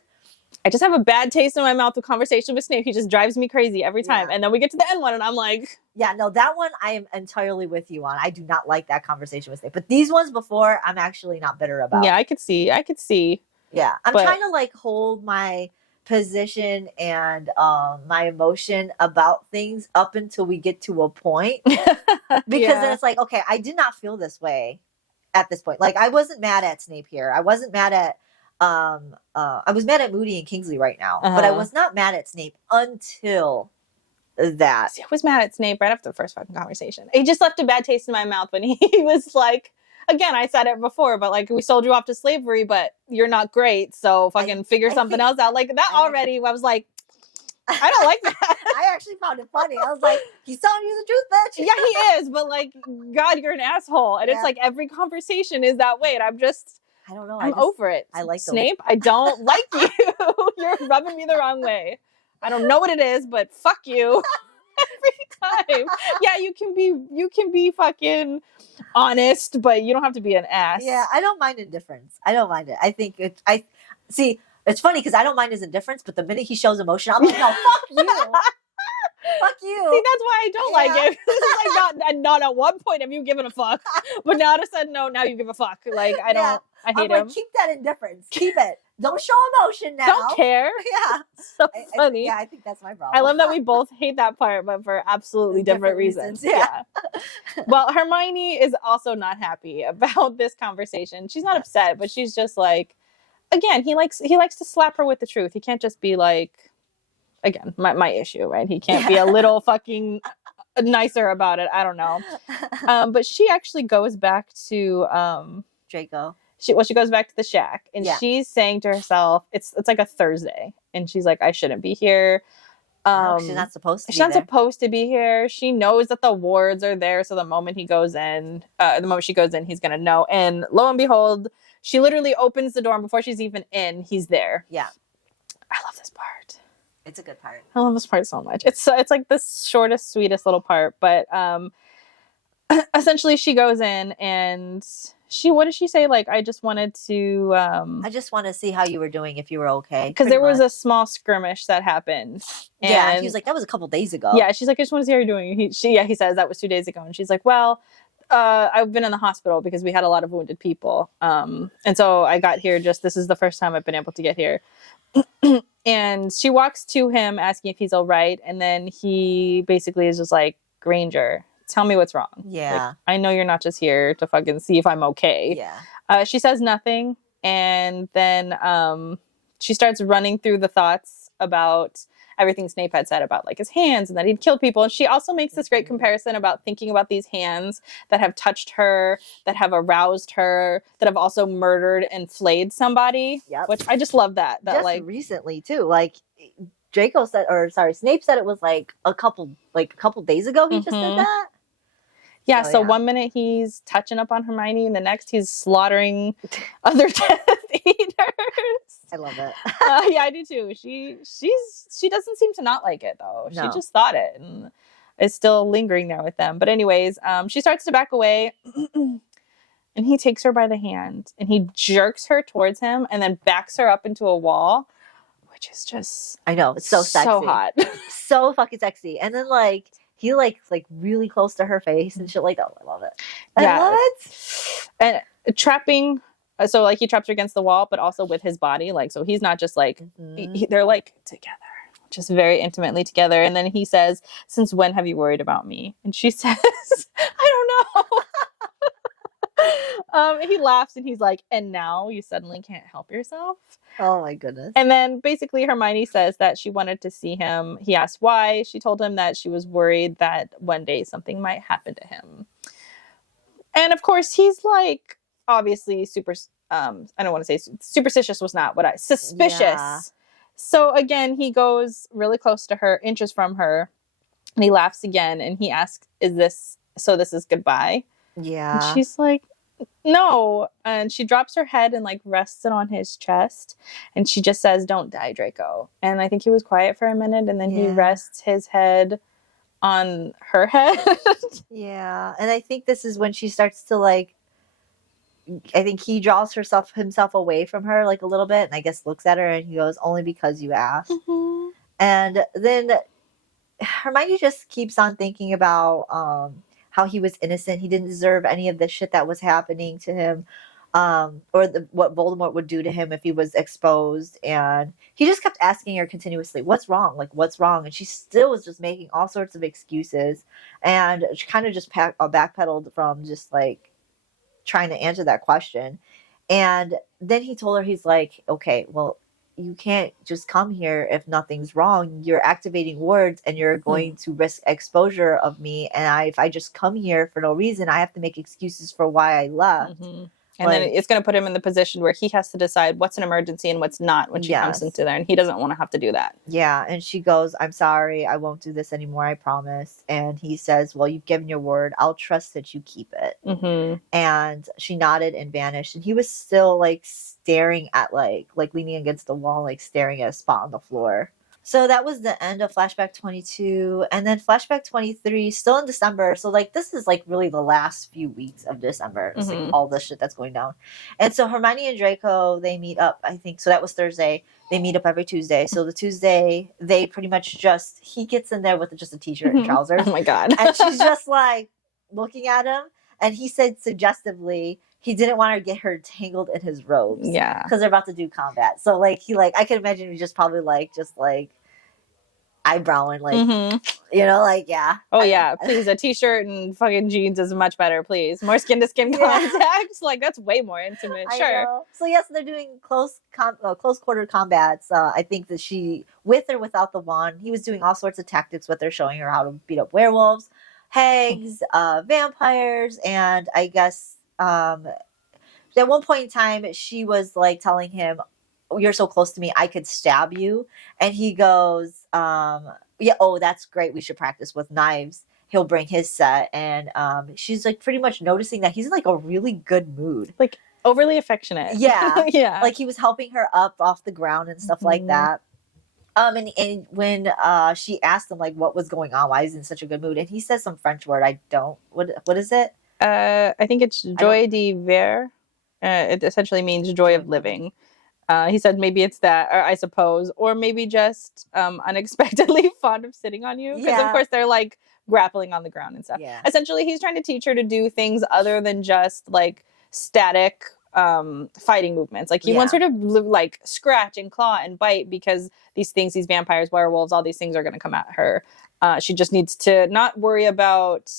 I just have a bad taste in my mouth with conversation with Snape. He just drives me crazy every time. Yeah. And then we get to the end one and I'm like... Yeah, no, that one I am entirely with you on. I do not like that conversation with Snape. But these ones before, I'm actually not bitter about. Yeah, I could see. Yeah, I'm trying to like hold my position and my emotion about things up until we get to a point. Because then it's like, okay, I did not feel this way at this point. Like, I wasn't mad at Snape here. I wasn't mad at... I was mad at Moody and Kingsley right now, but I was not mad at Snape until that. See, I was mad at Snape right after the first fucking conversation. He just left a bad taste in my mouth when he was like, again, I said it before, but like, we sold you off to slavery, but you're not great, so fucking figure something else out. Like that already, I was like, I don't like that. I actually found it funny. I was like, he's telling you the truth, bitch. Yeah, he is, but like, God, you're an asshole. And it's like every conversation is that way, and I'm just... I don't know. I'm over it. I like Snape. I don't like you. You're rubbing me the wrong way. I don't know what it is, but fuck you. Every time. Yeah, you can be fucking honest, but you don't have to be an ass. Yeah, I don't mind indifference. I don't mind it. I think see, it's funny because I don't mind his indifference, but the minute he shows emotion, I'm like, no, fuck you. Fuck you. See, that's why I don't like it. This is like not at one point have you given a fuck, but now all of a sudden, no, now you give a fuck. Like I don't. I hate him. Keep that indifference. Keep it. Don't show emotion now. Don't care. Yeah. So funny. I think that's my problem. I love that we both hate that part, but for absolutely different reasons. Yeah. Well, Hermione is also not happy about this conversation. She's not upset, but she's just like, again, he likes to slap her with the truth. He can't just be like, again, my issue, right? He can't be a little fucking nicer about it. I don't know. But she actually goes back to Draco. She goes back to the shack and she's saying to herself, it's like a Thursday, and she's like, I shouldn't be here. No, she's not supposed to. She's not supposed to be here. She knows that the wards are there, so the moment she goes in, he's gonna know. And lo and behold, she literally opens the door, and before she's even in, he's there. Yeah, I love this part. It's a good part. I love this part so much. It's like the shortest, sweetest little part, but essentially she goes in and. What did she say? Like, I just wanted to... I just want to see how you were doing, if you were okay. Because there was a small skirmish that happened. And he was like, that was a couple days ago. Yeah, she's like, I just want to see how you're doing. He says that was 2 days ago. And she's like, well, I've been in the hospital because we had a lot of wounded people. And so I got here this is the first time I've been able to get here. And she walks to him asking if he's all right. And then he basically is just like, Granger, tell me what's wrong. Yeah. Like, I know you're not just here to fucking see if I'm okay. Yeah. She says nothing. And then she starts running through the thoughts about everything Snape had said about like his hands and that he'd killed people. And she also makes this great comparison about thinking about these hands that have touched her, that have aroused her, that have also murdered and flayed somebody. Yep. Which I just love that. That just like recently too. Like Snape said it was like a couple days ago he just did that. Yeah, so 1 minute he's touching up on Hermione, and the next he's slaughtering other Death Eaters. I love it. Yeah, I do too. She doesn't seem to not like it though. No. She just thought it, and is still lingering there with them. But anyways, she starts to back away, and he takes her by the hand, and he jerks her towards him, and then backs her up into a wall, which is just I know, it's so sexy, so hot, so fucking sexy, and then like. He like really close to her face and shit like that. I love it. I love it. And trapping, so like he traps her against the wall, but also with his body. Like, so he's not just like, they're like together, just very intimately together. And then he says, since when have you worried about me? And she says, I don't know. He laughs and he's like, and now you suddenly can't help yourself. Oh my goodness. And then basically Hermione says that she wanted to see him. He asked why. She told him that she was worried that one day something might happen to him. And of course, he's like, obviously super, I don't want to say superstitious was not what suspicious. Yeah. So again, he goes really close to her, inches from her, and he laughs again. And he asks, this is goodbye? Yeah. And she's like, no. And she drops her head and like rests it on his chest. And she just says, don't die, Draco. And I think he was quiet for a minute. And then he rests his head on her head. Yeah. And I think this is when she starts to like, I think he draws himself away from her like a little bit, and I guess looks at her and he goes, only because you asked. Mm-hmm. And then Hermione just keeps on thinking about how he was innocent. He didn't deserve any of the shit that was happening to him, or what Voldemort would do to him if he was exposed. And he just kept asking her continuously, what's wrong? Like, what's wrong? And she still was just making all sorts of excuses. And she kind of just backpedaled from just like trying to answer that question. And then he told her, he's like, okay, well, you can't just come here if nothing's wrong. You're activating wards and you're going to risk exposure of me. And if I just come here for no reason, I have to make excuses for why I left. Mm-hmm. And then it's going to put him in the position where he has to decide what's an emergency and what's not when she comes into there. And he doesn't want to have to do that. Yeah. And she goes, I'm sorry. I won't do this anymore. I promise. And he says, well, you've given your word. I'll trust that you keep it. Mm-hmm. And she nodded and vanished. And he was still like staring at like leaning against the wall, like staring at a spot on the floor. So that was the end of Flashback 22. And then Flashback 23, still in December. So, like, this is, like, really the last few weeks of December. It's, like, all the shit that's going down. And so Hermione and Draco, they meet up, I think. So that was Thursday. They meet up every Tuesday. So the Tuesday, they pretty much he gets in there with just a t-shirt and trousers. Oh, my God. And she's just, like, looking at him. And he said suggestively he didn't want her to get her tangled in his robes. Yeah. Because they're about to do combat. So, like, I can imagine he just probably, just eyebrowing, yeah. Oh, yeah. Please, a t-shirt and fucking jeans is much better, please. More skin-to-skin contact. Like, that's way more intimate. Sure. Know. So, yes, they're doing close quarter combats. I think that she, with or without the wand, he was doing all sorts of tactics with her, showing her how to beat up werewolves, hags, vampires, and I guess at one point in time, she was, like, telling him, you're so close to me, I could stab you. And he goes, that's great. We should practice with knives. He'll bring his set. And she's like pretty much noticing that he's in like a really good mood. Like overly affectionate. Yeah. Yeah. Like he was helping her up off the ground and stuff like that. And when she asked him like what was going on, why he's in such a good mood, and he says some French word. What is it? I think it's joie de vivre. It essentially means joy of living. He said maybe it's that, or I suppose, or maybe just unexpectedly fond of sitting on you. Because, of course, they're, like, grappling on the ground and stuff. Yeah. Essentially, he's trying to teach her to do things other than just, like, static fighting movements. Like, he wants her to, like, scratch and claw and bite because these vampires, werewolves, all these things are going to come at her. She just needs to not worry about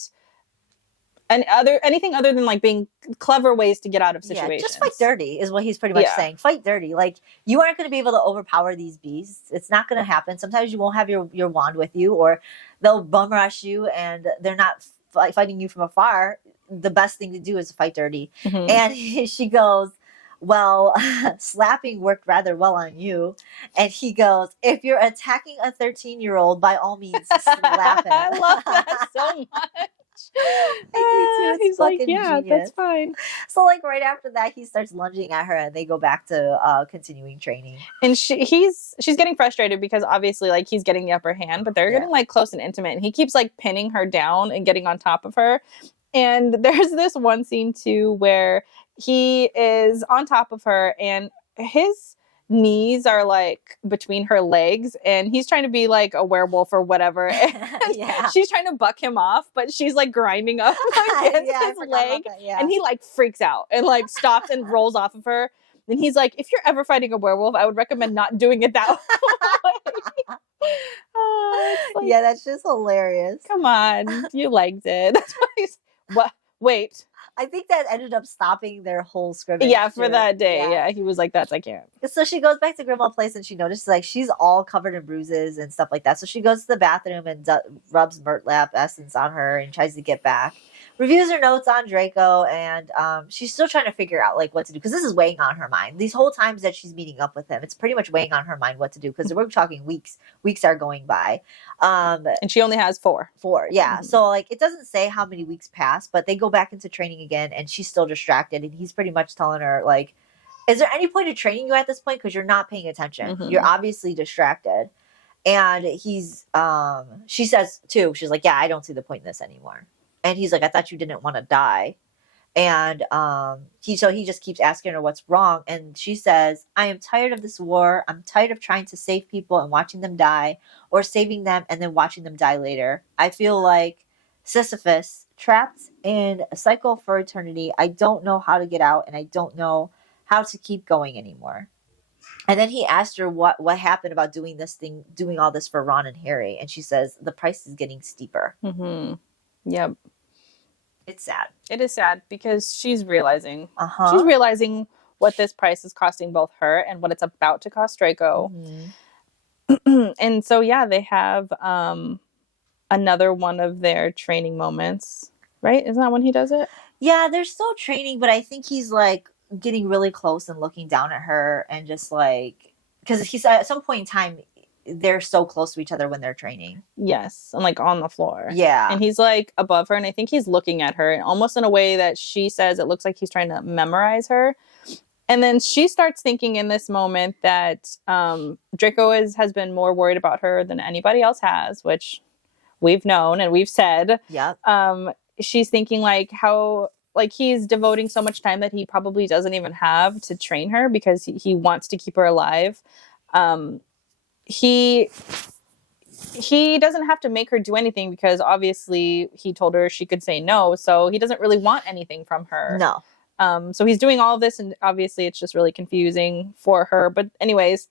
anything other than like being clever ways to get out of situations. Just fight dirty is what he's pretty much saying. Fight dirty. Like you aren't going to be able to overpower these beasts. It's not going to happen. Sometimes you won't have your wand with you, or they'll bum rush you and they're not fighting you from afar. The best thing to do is fight dirty. Mm-hmm. And she goes, well, slapping worked rather well on you. And he goes, if you're attacking a 13-year-old, by all means, slap him. I love that so much. He's like, yeah, genius. That's fine. So, like, right after that, he starts lunging at her, and they go back to continuing training. And she's getting frustrated because obviously, like, he's getting the upper hand, but they're getting like close and intimate, and he keeps like pinning her down and getting on top of her. And there's this one scene too where he is on top of her, and his knees are like between her legs, and he's trying to be like a werewolf or whatever. And she's trying to buck him off, but she's like grinding up against his leg, and he like freaks out and like stops and rolls off of her. And he's like, if you're ever fighting a werewolf, I would recommend not doing it that way. Like, that's just hilarious. Come on, you liked it. That's why what? Wait. I think that ended up stopping their whole scrimmage. Yeah, for too. that day. Yeah, he was like, I can't. So she goes back to Grimmauld Place and she notices like she's all covered in bruises and stuff like that. So she goes to the bathroom and rubs Murtlap essence on her and tries to get back. Reviews her notes on Draco, and she's still trying to figure out like what to do because this is weighing on her mind. These whole times that she's meeting up with him, it's pretty much weighing on her mind what to do because we're talking weeks. Weeks are going by, and she only has 4. 4, yeah. Mm-hmm. So like it doesn't say how many weeks pass, but they go back into training again, and she's still distracted, and he's pretty much telling her like, "Is there any point of training you at this point? Because you're not paying attention. Mm-hmm. You're obviously distracted." And he's, she says too, she's like, "Yeah, I don't see the point in this anymore." And he's like, "I thought you didn't want to die." And he just keeps asking her what's wrong. And she says, "I am tired of this war. I'm tired of trying to save people and watching them die, or saving them and then watching them die later. I feel like Sisyphus, trapped in a cycle for eternity. I don't know how to get out, and I don't know how to keep going anymore." And then he asked her what happened about doing all this for Ron and Harry. And she says, "The price is getting steeper." Mm-hmm. Yep. It's sad. It is sad because she's realizing what this price is costing both her and what it's about to cost Draco. Mm-hmm. And so, yeah, they have another one of their training moments, right? Isn't that when he does it? Yeah, they're still training, but I think he's like getting really close and looking down at her and just like, because he's at some point in time, they're so close to each other when they're training. Yes, and like on the floor. Yeah. And he's like above her, and I think he's looking at her, and almost in a way that she says it looks like he's trying to memorize her. And then she starts thinking in this moment that Draco has been more worried about her than anybody else has, which we've known and we've said. Yep. She's thinking like how like he's devoting so much time that he probably doesn't even have to train her because he wants to keep her alive. He doesn't have to make her do anything because obviously he told her she could say no. So he doesn't really want anything from her. No. So he's doing all of this, and obviously it's just really confusing for her. But anyways,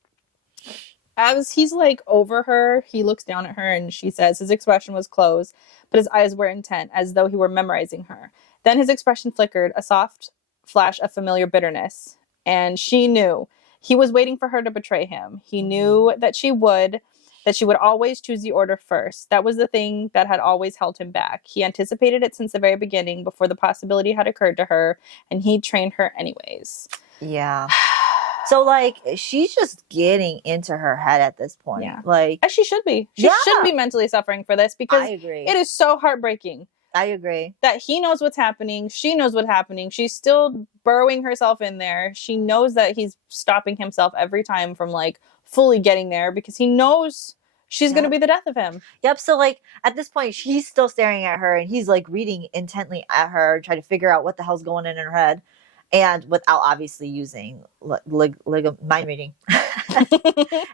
as he's like over her, he looks down at her, and she says his expression was closed, but his eyes were intent, as though he were memorizing her. Then his expression flickered, a soft flash of familiar bitterness. And she knew. He was waiting for her to betray him. He knew that she would always choose the order first. That was the thing that had always held him back. He anticipated it since the very beginning, before the possibility had occurred to her, and he trained her anyways. Yeah. So, like, she's just getting into her head at this point. Yeah. Like, as she should be. She should be mentally suffering for this because I agree. It is so heartbreaking. I agree. That he knows what's happening. She knows what's happening. She's still burrowing herself in there. She knows that he's stopping himself every time from, like, fully getting there because he knows she's going to be the death of him. Yep. So, like, at this point, he's still staring at her and he's, like, reading intently at her, trying to figure out what the hell's going in her head. And without obviously using mind reading.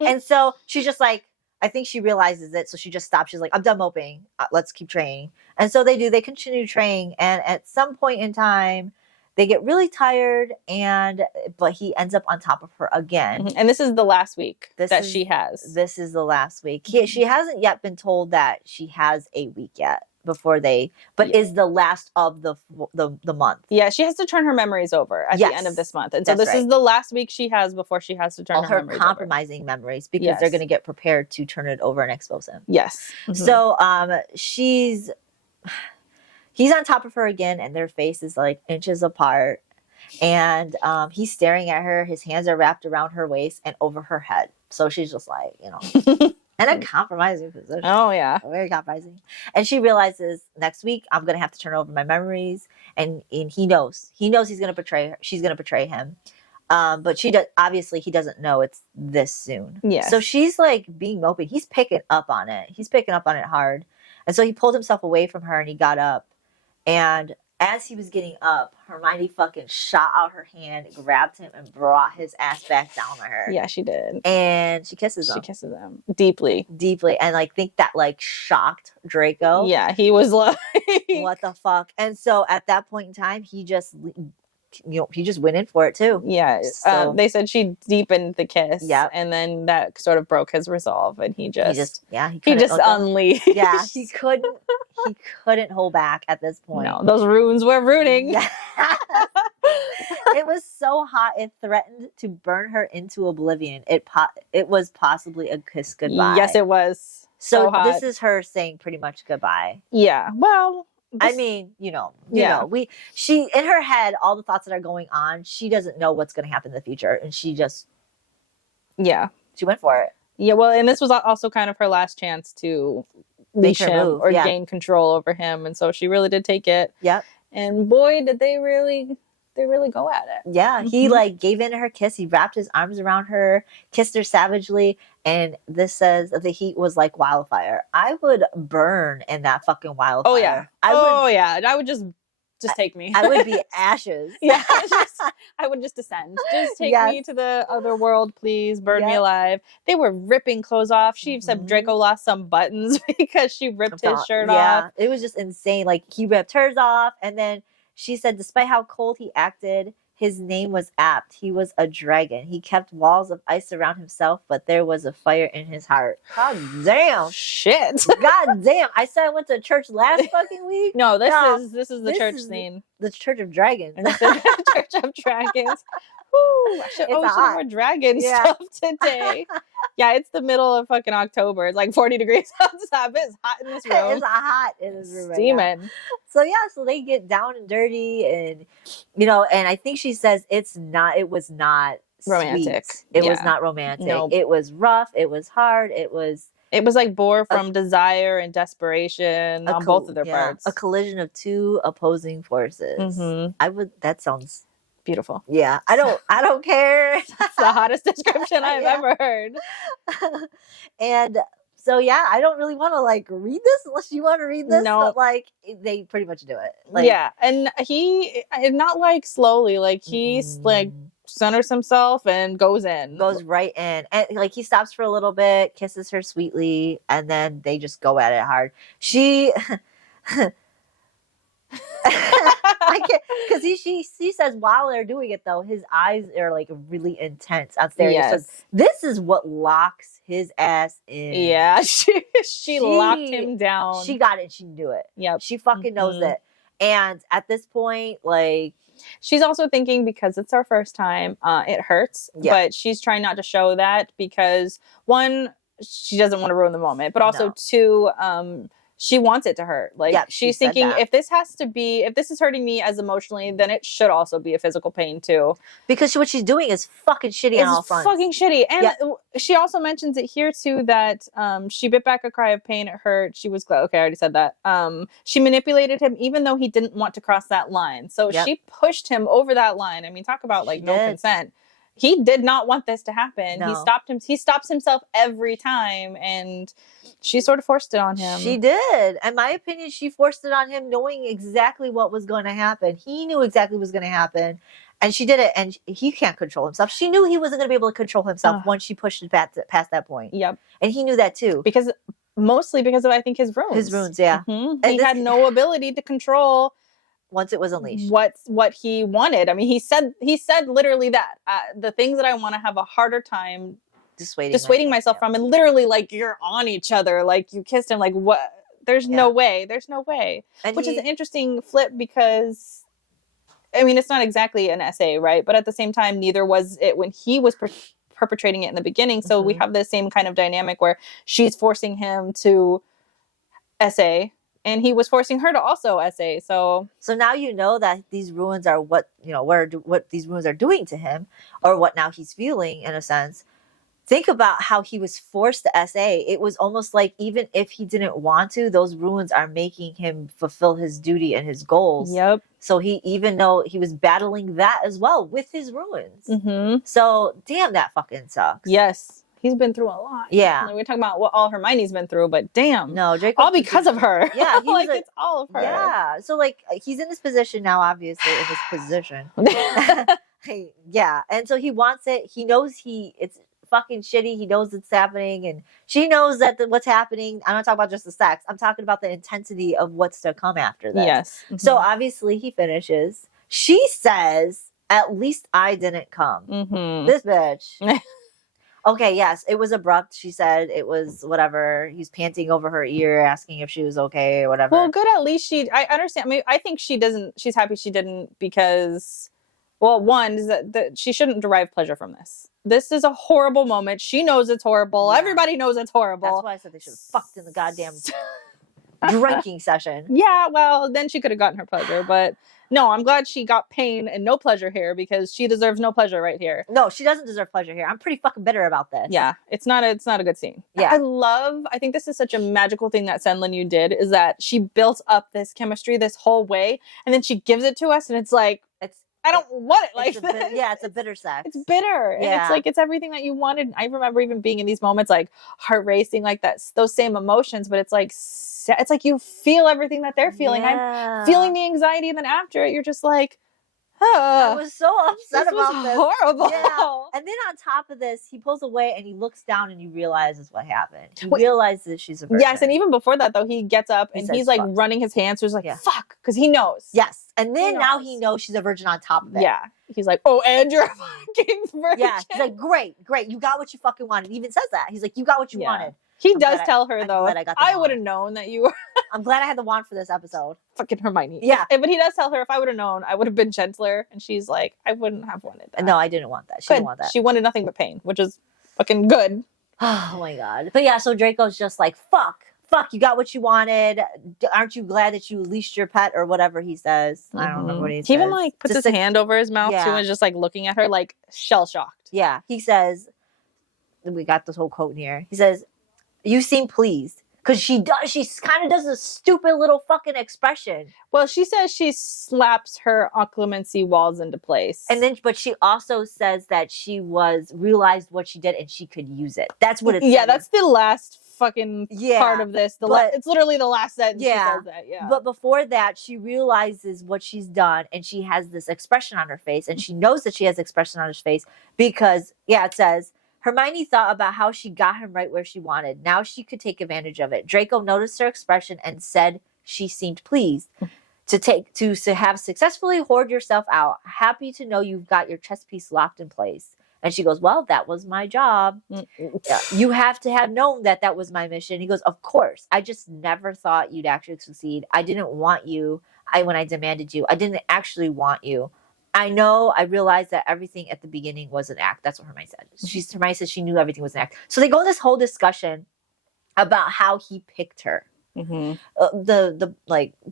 And so she's just like, I think she realizes it. So she just stops. She's like, "I'm done moping. Let's keep training." And so they do. They continue training. And at some point in time, they get really tired. But he ends up on top of her again. Mm-hmm. And this is the last week she has. This is the last week. She hasn't yet been told that she has a week yet. Is the last of the month. Yeah, she has to turn her memories over at the end of this month. And so this is the last week she has before she has to turn her memories compromising over. Memories because they're going to get prepared to turn it over and expose him. Yes. Mm-hmm. So he's on top of her again and their faces like inches apart. And he's staring at her. His hands are wrapped around her waist and over her head. So she's just like, and a compromising position. Oh, yeah. Very compromising. And she realizes next week, I'm going to have to turn over my memories. And he knows. He knows he's going to betray her. She's going to betray him. But obviously, he doesn't know it's this soon. Yeah. So she's like being mopey. He's picking up on it. He's picking up on it hard. And so he pulled himself away from her and he got up. And as he was getting up, Hermione fucking shot out her hand, grabbed him, and brought his ass back down to her. Yeah, she did. And she kisses him. She kisses him. Deeply. Deeply. And I think that like shocked Draco. Yeah, he was like... What the fuck? And so at that point in time, he just he just went in for it too. Yeah. So, they said she deepened the kiss. Yep. And then that sort of broke his resolve, and he just unleashed. Yeah, he couldn't hold back at this point. No, those runes were rooting. Yeah. It was so hot it threatened to burn her into oblivion. It was possibly a kiss goodbye. Yes, it was. So hot. This is her saying pretty much goodbye. Yeah. Well, I mean, she in her head, all the thoughts that are going on, she doesn't know what's going to happen in the future, and she just she went for it. Yeah. Well, and this was also kind of her last chance to leash him or gain control over him, and so she really did take it. Yep. And boy, did they really go at it. Yeah, he gave in to her kiss. He wrapped his arms around her, kissed her savagely, and this says that the heat was like wildfire. I would burn in that fucking wildfire. Oh yeah. I would just take me. I would be ashes. Yeah. I would just descend. Just take me to the other world, please. Burn me alive. They were ripping clothes off. She said Draco lost some buttons because she ripped his shirt off. Yeah, it was just insane. Like, he ripped hers off, and then she said, despite how cold he acted, his name was apt. He was a dragon. He kept walls of ice around himself, but there was a fire in his heart. God damn. Shit. God damn. I said I went to church last fucking week. No, this is the church scene. The Church of Dragons. The Church of Dragons. Woo, I should have more dragon stuff today. Yeah, it's the middle of fucking October. It's like 40 degrees outside. It's hot in this room. It's hot in this room. Steaming. Right, so they get down and dirty, and and I think she says it was not romantic. Sweet. It was not romantic. Nope. It was rough. It was hard. It was like bore from desire and desperation on both of their parts. A collision of two opposing forces. That sounds beautiful. Yeah. I don't care. It's the hottest description I've ever heard. And so I don't really want to read this unless you want to read this. No. But they pretty much do it. And he not slowly, he's centers himself and goes right in, and he stops for a little bit, kisses her sweetly, and then they just go at it hard. She I can't, because she says while they're doing it though, his eyes are really intense out there. Yes. So this is what locks his ass in. Yeah, she locked him down. She got it. She knew it. Yep. She fucking knows it. And at this point, she's also thinking because it's our first time, it hurts. Yeah. But she's trying not to show that because one, she doesn't want to ruin the moment, but also two, she wants it to hurt. She's thinking if this is hurting me as emotionally, then it should also be a physical pain too. Because what she's doing is fucking shitty on all fronts. Fucking shitty. And she also mentions it here too that she bit back a cry of pain. It hurt. She was glad. Okay, I already said that. She manipulated him even though he didn't want to cross that line. So she pushed him over that line. I mean, talk about no consent. He did not want this to happen. No. He stops himself every time, and she sort of forced it on him. She did. In my opinion, she forced it on him knowing exactly what was going to happen. He knew exactly what was going to happen, and she did it, and he can't control himself. She knew he wasn't going to be able to control himself once she pushed it past that point. Yep. And he knew that too. Mostly because of, I think, his runes. His runes, yeah. Mm-hmm. He had no ability to control... once it was unleashed, what he wanted. I mean, he said literally that the things that I want to have a harder time dissuading myself from, and literally you're on each other, you kissed him, what? There's no way. And which is an interesting flip because, I mean, it's not exactly an essay, right? But at the same time, neither was it when he was perpetrating it in the beginning. So we have the same kind of dynamic where she's forcing him to essay. And he was forcing her to also essay. So now you know that these ruins are what these ruins are doing to him, or what now he's feeling in a sense. Think about how he was forced to essay. It was almost like even if he didn't want to, those ruins are making him fulfill his duty and his goals. Yep. So even though he was battling that as well with his ruins. Mm-hmm. So damn, that fucking sucks. Yes. He's been through a lot. Yeah. We're talking about what all Hermione's been through, but damn. No, Draco. All because of her. Yeah. It's all of her. Yeah. So he's in this position now, obviously, in this position. Yeah. And so he wants it. He knows it's fucking shitty. He knows it's happening. And she knows that what's happening. I'm not talking about just the sex. I'm talking about the intensity of what's to come after this. Yes. Mm-hmm. So obviously he finishes. She says, at least I didn't come. This bitch. Okay, yes, it was abrupt. She said it was whatever. He's panting over her ear, asking if she was okay or whatever. Well, good. At least I understand. I mean, I think she doesn't. She's happy she didn't because, well, one is that she shouldn't derive pleasure from this. This is a horrible moment. She knows it's horrible. Yeah. Everybody knows it's horrible. That's why I said they should have fucked in the goddamn drinking session. Yeah, well, then she could have gotten her pleasure, but no, I'm glad she got pain and no pleasure here because she deserves no pleasure right here. No, she doesn't deserve pleasure here. I'm pretty fucking bitter about this. Yeah, it's not a good scene. Yeah. I think this is such a magical thing that Senlin Yu did, is that she built up this chemistry this whole way, and then she gives it to us, and it's like, I don't want it like this. It's a bitter sex. It's bitter. Yeah. And it's like, it's everything that you wanted. I remember even being in these moments, like heart racing, like those same emotions, but it's like you feel everything that they're feeling. I'm feeling the anxiety, and then after it, you're just like, I was so upset about this. Horrible. Yeah. And then on top of this, he pulls away and he looks down and he realizes what happened. He realizes she's a virgin. Yes, and even before that, though, he gets up and he's like running his hands. So he's like, fuck, because he knows. Yes. And then now he knows she's a virgin on top of it. Yeah. He's like, oh, and you're a fucking virgin. Yeah. He's like, great. You got what you fucking wanted. He even says that. He's like, you got what you wanted. He does tell her, though, I would have known that you were... I'm glad I had the wand for this episode. Fucking Hermione. Yeah. But he does tell her, if I would have known, I would have been gentler. And she's like, I wouldn't have wanted that. No, I didn't want that. She didn't want that. She wanted nothing but pain, which is fucking good. Oh, my God. But yeah, so Draco's just like, fuck, you got what you wanted. Aren't you glad that you leashed your pet or whatever he says? I don't remember what he says. He even like puts his hand over his mouth too and is just like looking at her like shell-shocked. Yeah. He says, we got this whole quote in here. He says, you seem pleased. Because she kind of does a stupid little fucking expression. Well, she says she slaps her occlumency walls into place. But she also says that she realized what she did and she could use it. That's what it's Yeah, that's the last fucking part of this. It's literally the last sentence she says that. Yeah. But before that, she realizes what she's done and she has this expression on her face. And she knows that she has expression on her face because, it says, Hermione thought about how she got him right where she wanted. Now she could take advantage of it. Draco noticed her expression and said she seemed pleased. To have successfully hoard yourself out. Happy to know you've got your chess piece locked in place. And she goes, well, that was my job. You have to have known that was my mission. He goes, of course. I just never thought you'd actually succeed. I didn't want you. When I demanded you, I didn't actually want you. I realized that everything at the beginning was an act. That's what Hermione said. Hermione says she knew everything was an act. So they go in this whole discussion about how he picked her. To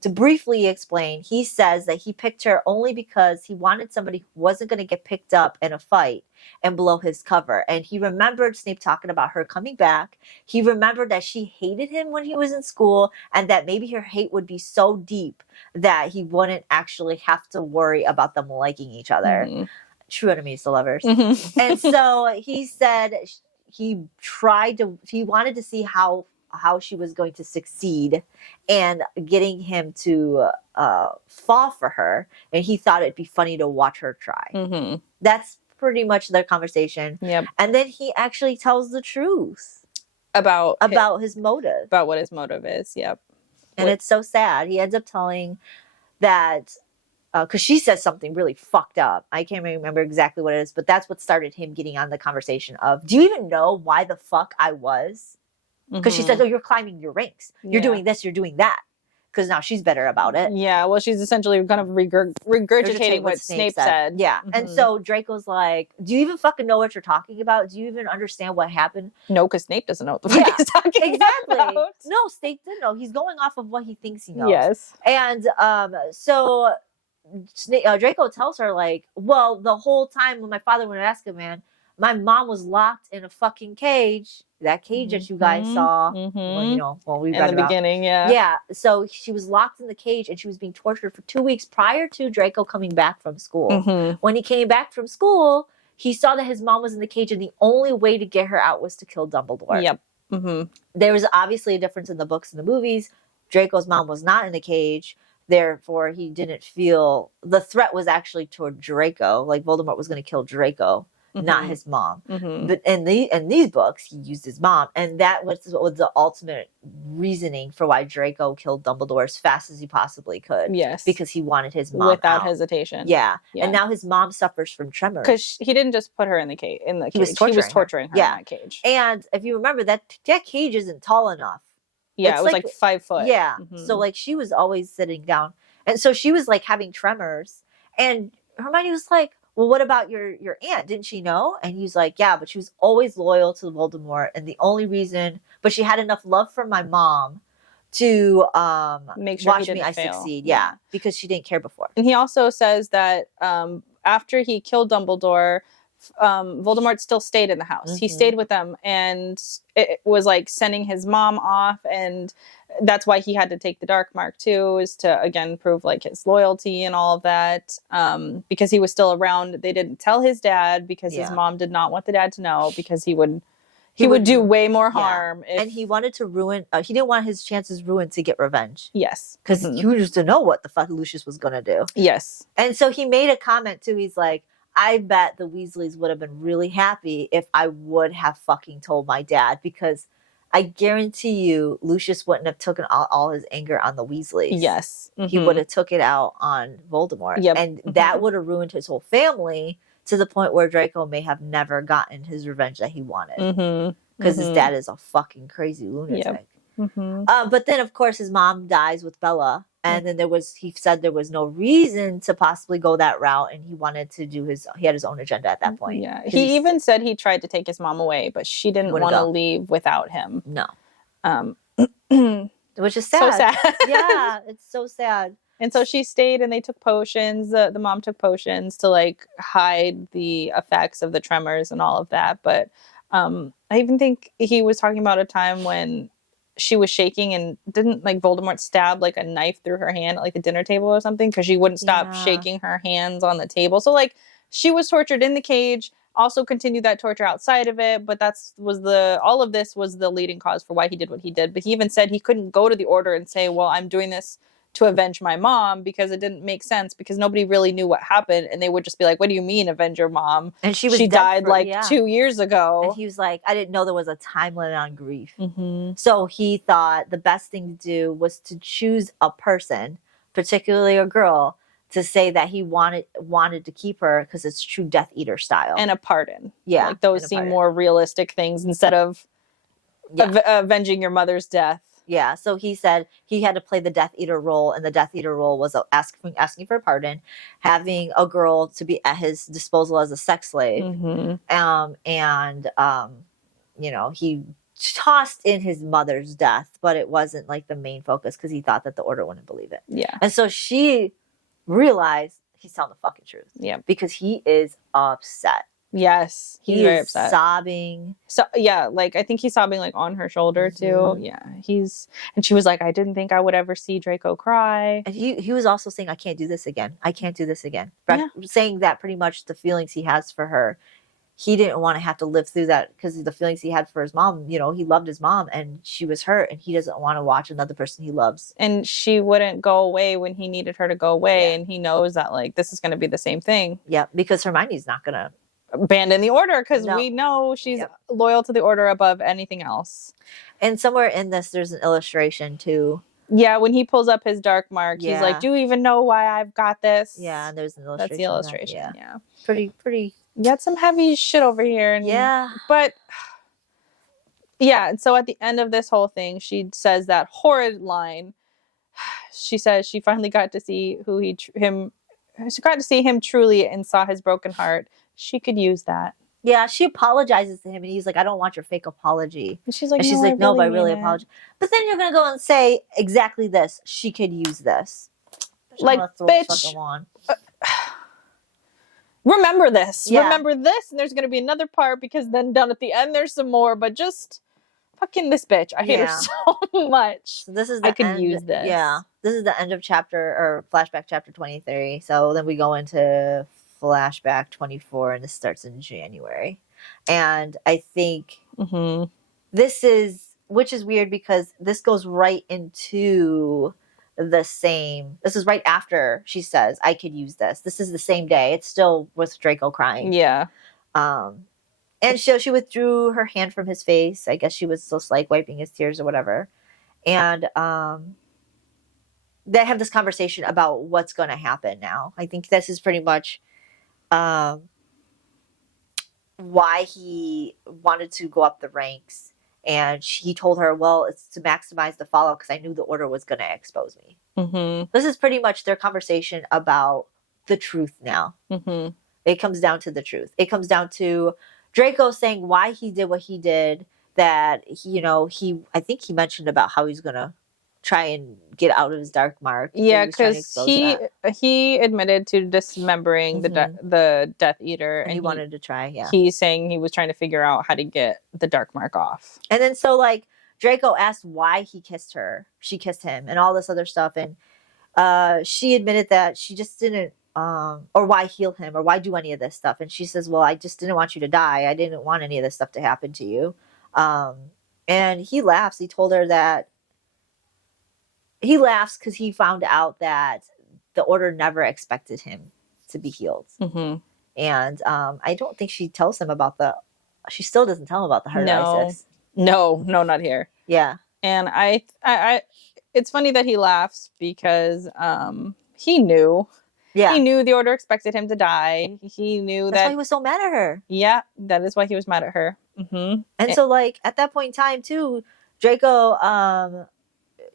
briefly explain, he says that he picked her only because he wanted somebody who wasn't going to get picked up in a fight and blow his cover. And he remembered Snape talking about her coming back. He remembered that she hated him when he was in school and that maybe her hate would be so deep that he wouldn't actually have to worry about them liking each other. True enemies to lovers. And so he said he wanted to see how she was going to succeed and getting him to fall for her. And he thought it'd be funny to watch her try. That's pretty much their conversation. Yep. And then he actually tells the truth about his motive. About what his motive is. Yep. And it's so sad. He ends up telling that because she says something really fucked up. I can't remember exactly what it is, but that's what started him getting on the conversation of, do you even know why the fuck I was? Because she says, oh, you're climbing your ranks. You're doing this, you're doing that. Because now she's better about it. Yeah, well, she's essentially kind of regurgitating what Snape said. Yeah. And so Draco's like, do you even fucking know what you're talking about? Do you even understand what happened? No, because Snape doesn't know what the fuck he's talking about. No, Snape didn't know. He's going off of what he thinks he knows. Yes. And so Draco tells her, like, well, the whole time when my father went to Azkaban, my mom was locked in a fucking cage. That cage that you guys saw, well, we read in the beginning, Yeah. So she was locked in the cage and she was being tortured for 2 weeks prior to Draco coming back from school. When he came back from school, he saw that his mom was in the cage and the only way to get her out was to kill Dumbledore. Yep. There was obviously a difference in the books and the movies. Draco's mom was not in the cage. Therefore, he didn't feel the threat was actually toward Draco. Like Voldemort was going to kill Draco. not his mom. Mm-hmm. But in these books, he used his mom, and that was what was the ultimate reasoning for why Draco killed Dumbledore as fast as he possibly could. Yes, because he wanted his mom without out. hesitation. Yeah, and now his mom suffers from tremors because he didn't just put her in the cage. He was torturing her in that cage. And if you remember, that cage isn't tall enough. Yeah, it was like 5 foot. Yeah, so like she was always sitting down, and so she was like having tremors, and Hermione was like, well, what about your aunt? Didn't she know? And he's like, yeah, but she was always loyal to Voldemort, and the only reason, but she had enough love for my mom to make sure watch me succeed. Yeah, because she didn't care before. And he also says that after he killed Dumbledore, Voldemort still stayed in the house. He stayed with them, and it was like sending his mom off, and that's why he had to take the Dark Mark too, is to again prove like his loyalty and all of that, because he was still around. They didn't tell his dad because his mom did not want the dad to know, because he would do way more harm. And he wanted to ruin, he didn't want his chances ruined to get revenge. Yes. Because he used to know what the fuck Lucius was going to do. Yes. And so he made a comment too. He's like, I bet the Weasleys would have been really happy if I would have fucking told my dad, because I guarantee you Lucius wouldn't have taken all his anger on the Weasleys. Yes. He would have took it out on Voldemort. Yep. And that would have ruined his whole family, to the point where Draco may have never gotten his revenge that he wanted. Because his dad is a fucking crazy lunatic. But then, of course, his mom dies with Bella. And then he said there was no reason to possibly go that route. And he wanted to he had his own agenda at that point. Yeah. He even said he tried to take his mom away, but she didn't want to leave without him. No. Which is So sad. sad. Yeah, it's so sad. And so she stayed, and they took potions. The mom took potions to like hide the effects of the tremors and all of that. But I even think he was talking about a time when she was shaking, and didn't like Voldemort stab like a knife through her hand at like the dinner table or something, because she wouldn't stop shaking her hands on the table. So like she was tortured in the cage, also continued that torture outside of it. But all of this was the leading cause for why he did what he did. But he even said he couldn't go to the Order and say, well, I'm doing this to avenge my mom, because it didn't make sense, because nobody really knew what happened, and they would just be like, what do you mean avenge your mom? And she died 2 years ago. And he was like, I didn't know there was a time limit on grief. So he thought the best thing to do was to choose a person, particularly a girl, to say that he wanted to keep her, because it's true Death Eater style. And a pardon. Yeah. Like those seem more realistic things, instead of avenging your mother's death. Yeah, so he said he had to play the Death Eater role, and the Death Eater role was asking for a pardon, having a girl to be at his disposal as a sex slave, he tossed in his mother's death, but it wasn't like the main focus, because he thought that the Order wouldn't believe it. Yeah, and so she realized he's telling the fucking truth. Yeah, because he is upset. Yes, he's very upset. Sobbing. So yeah, like I think he's sobbing like on her shoulder too. Yeah, and she was like, I didn't think I would ever see Draco cry. And he was also saying, I can't do this again. I can't do this again. Saying that pretty much the feelings he has for her, he didn't want to have to live through that, because the feelings he had for his mom, he loved his mom, and she was hurt, and he doesn't want to watch another person he loves. And she wouldn't go away when he needed her to go away, and he knows that like this is going to be the same thing. Yeah, because Hermione's not going to abandon the Order, because we know she's loyal to the Order above anything else. And somewhere in this, there's an illustration too. Yeah, when he pulls up his Dark Mark, he's like, do you even know why I've got this? Yeah, and there's an illustration. That's the illustration. Yeah. Pretty. You got some heavy shit over here. But yeah, and so at the end of this whole thing, she says that horrid line. She says she finally got to see she got to see him truly, and saw his broken heart. She could use that. Yeah, she apologizes to him, and he's like, I don't want your fake apology. And she's like, no, but I really apologize. But then you're going to go and say exactly this. She could use this. Like, bitch. Remember this. Yeah. Remember this. And there's going to be another part, because then down at the end, there's some more. But just fucking this bitch. I hate her so much. So this is I could use this. Yeah. This is the end of flashback chapter 23. So then we go into flashback 24, and this starts in January. And I think this is, which is weird, because this goes right into this is right after she says, I could use this. This is the same day. It's still with Draco crying. Yeah. And she withdrew her hand from his face. I guess she was just like wiping his tears or whatever. And they have this conversation about what's going to happen now. I think this is pretty much why he wanted to go up the ranks. And he told her, well, it's to maximize the fallout because I knew the order was going to expose me. This is pretty much their conversation about the truth now. It comes down to the truth. It comes down to Draco saying why he did what he did, that, I think he mentioned about how he's going to try and get out of his dark mark. Yeah, because he admitted to dismembering the Death Eater, and he wanted to try. Yeah, he's saying he was trying to figure out how to get the dark mark off. And then so like Draco asked why he kissed her, she kissed him, and all this other stuff, and she admitted that she just didn't, or why heal him, or why do any of this stuff, and she says, well, I just didn't want you to die. I didn't want any of this stuff to happen to you. And he laughs. He told her that. He laughs because he found out that the Order never expected him to be healed. And I don't think she tells him about she still doesn't tell him about the heart ISIS. No, not here. Yeah. And I it's funny that he laughs because he knew. Yeah. He knew the Order expected him to die. He knew That's why he was so mad at her. Yeah, that is why he was mad at her. And so like at that point in time too, Draco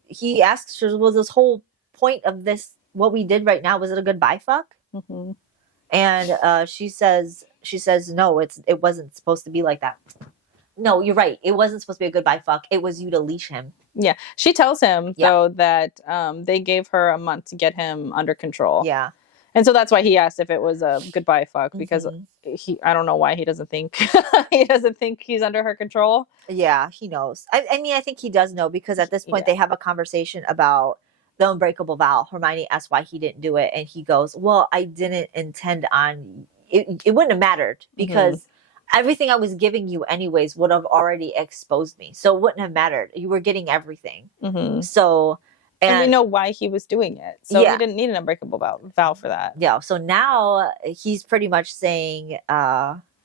he asks her, was this whole point of this, what we did right now, was it a goodbye fuck? And she says, no, it wasn't supposed to be like that. No, you're right. It wasn't supposed to be a goodbye fuck. It was you to leash him. Yeah. She tells him, though, that they gave her a month to get him under control. Yeah. And so that's why he asked if it was a goodbye fuck, because I don't know why he doesn't think he's under her control. Yeah, he knows. I mean, I think he does know, because at this point they have a conversation about the unbreakable vow. Hermione asks why he didn't do it, and he goes, well, I didn't intend on it. It wouldn't have mattered, because everything I was giving you anyways would have already exposed me. So it wouldn't have mattered. You were getting everything. So... And we know why he was doing it. So he didn't need an unbreakable vow for that. Yeah. So now he's pretty much saying,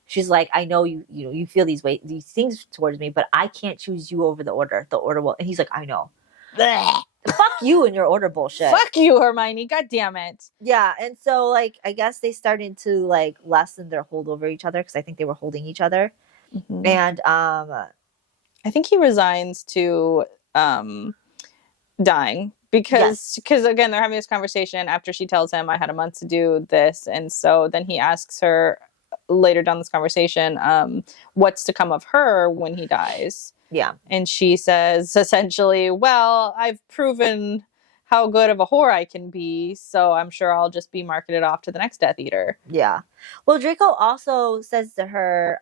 she's like, I know you feel these things towards me, but I can't choose you over the Order. The Order will. And he's like, I know. Fuck you and your Order bullshit. Fuck you, Hermione. God damn it. Yeah. And so like, I guess they started to like lessen their hold over each other, because I think they were holding each other. And I think he resigns to dying, because again, they're having this conversation after she tells him I had a month to do this, and so then he asks her later down this conversation what's to come of her when he dies. And she says essentially, well, I've proven how good of a whore I can be, so I'm sure I'll just be marketed off to the next Death Eater. Well, Draco also says to her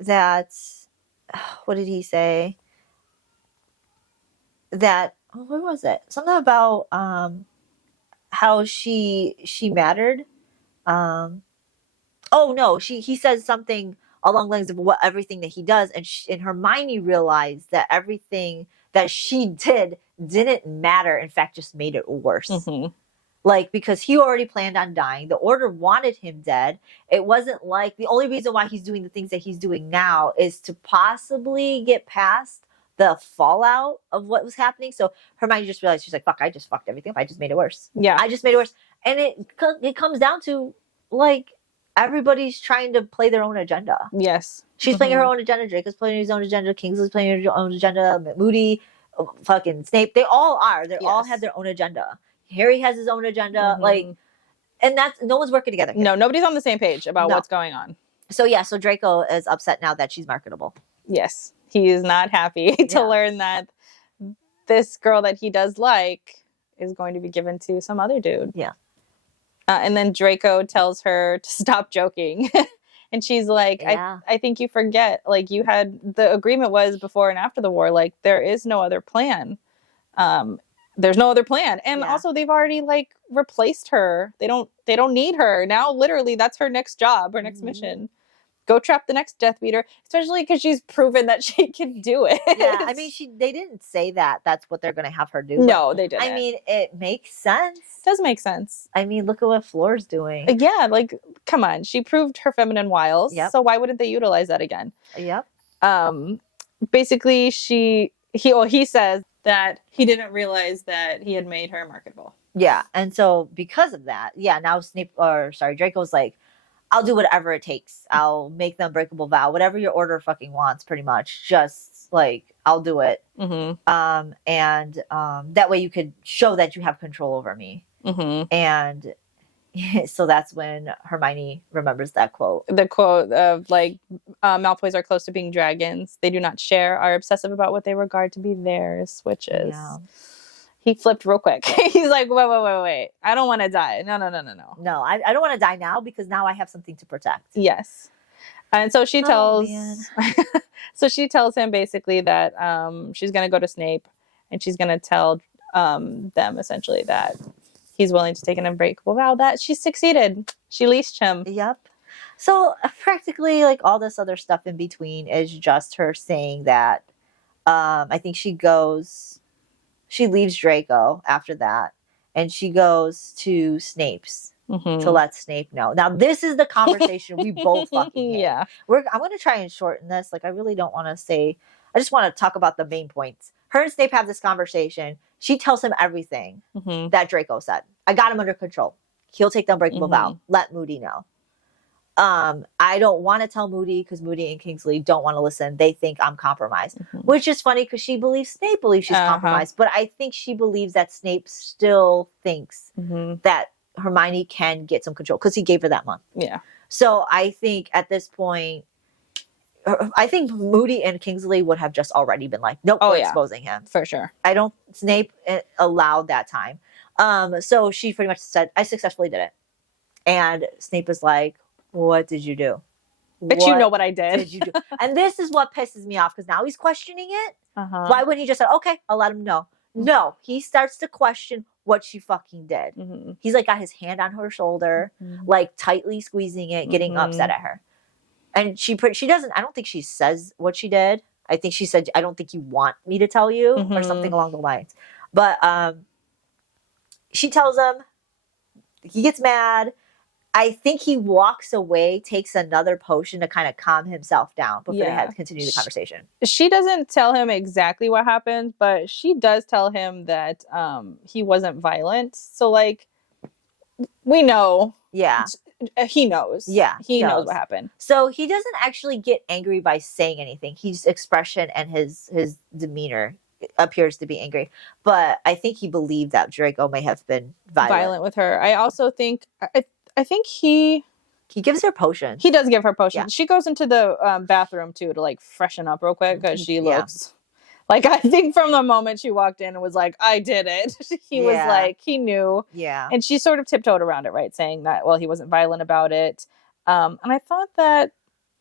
that what did he say? That what was it? Something about how she mattered. He says something along the lines of everything that he does, and Hermione realized that everything that she didn't matter. In fact, just made it worse. Like, because he already planned on dying. The Order wanted him dead. It wasn't like the only reason why he's doing the things that he's doing now is to possibly get past the fallout of what was happening. So Hermione just realized, she's like, fuck, I just fucked everything up. I just made it worse. I just made it worse. And it comes down to, like, everybody's trying to play their own agenda. She's playing her own agenda. Draco's playing his own agenda. Kingsley's playing her own agenda. Moody, fucking Snape. They all are. They all have their own agenda. Harry has his own agenda. Like, and that's, no one's working together here. No, nobody's on the same page about what's going on. So so Draco is upset now that she's marketable. Yes. He is not happy to learn that this girl that he does like is going to be given to some other dude. And then Draco tells her to stop joking. And she's like, I think you forget, like, you had, the agreement was before and after the war, like, there is no other plan. There's no other plan. And also they've already, like, replaced her. They don't need her. Now, literally, that's her next job, her next mission. go trap the next Death Beater, especially because she's proven that she can do it. Yeah, I mean, they didn't say that that's what they're going to have her do. No, they didn't. I mean, it makes sense. It does make sense. I mean, look at what Floor's doing. Yeah, like, come on. She proved her feminine wiles. Yep. So why wouldn't they utilize that again? Yep. Basically, he says that he didn't realize that he had made her marketable. Yeah, and so because of that, now Draco's like, I'll do whatever it takes. I'll make the unbreakable vow, whatever your order fucking wants, pretty much. Just like, I'll do it. Mm-hmm. And that way you could show that you have control over me. Mm-hmm. And so that's when Hermione remembers that quote. The quote of like, Malfoys are close to being dragons. They do not share, are obsessive about what they regard to be theirs, which is... Yeah. He flipped real quick. He's like, wait. I don't want to die. No. No, I don't want to die now because now I have something to protect. Yes. And so she tells... so she tells him basically that she's going to go to Snape and she's going to tell them essentially that he's willing to take an unbreakable vow, that she succeeded. She leashed him. Yep. So practically like all this other stuff in between is just her saying that I think she leaves Draco after that, and she goes to Snape's to let Snape know. Now, this is the conversation we both fucking hate. Yeah. I'm going to try and shorten this. Like, I really don't want to say... I just want to talk about the main points. Her and Snape have this conversation. She tells him everything that Draco said. I got him under control. He'll take the unbreakable vow. Let Moody know. I don't want to tell Moody because Moody and Kingsley don't want to listen. They think I'm compromised, which is funny because she believes Snape believes she's compromised. But I think she believes that Snape still thinks that Hermione can get some control because he gave her that month. Yeah. So I think at this point, I think Moody and Kingsley would have just already been like, nope, we're exposing him. For sure. Snape allowed that time. So she pretty much said, I successfully did it. And Snape is like, what did you do? But you know what I did. You do? And this is what pisses me off because now he's questioning it. Why wouldn't he just say, okay, I'll let him know? No, he starts to question what she fucking did. He's like got his hand on her shoulder, like tightly squeezing it, getting upset at her. And she doesn't, I don't think she says what she did. I think she said, I don't think you want me to tell you or something along the lines. But she tells him, he gets mad. I think he walks away, takes another potion to kind of calm himself down before they had to continue the conversation. She doesn't tell him exactly what happened, but she does tell him that he wasn't violent. So, like, we know. Yeah. He knows. Yeah. He knows what happened. So he doesn't actually get angry by saying anything. His expression and his demeanor appears to be angry. But I think he believed that Draco may have been violent with her. I also think... I think he gives her potions. He does give her potions. Yeah. She goes into the bathroom too to like freshen up real quick because she looks like, I think from the moment she walked in and was like, I did it. He was like, he knew. Yeah. And she sort of tiptoed around it, right? Saying that, well, he wasn't violent about it. And I thought that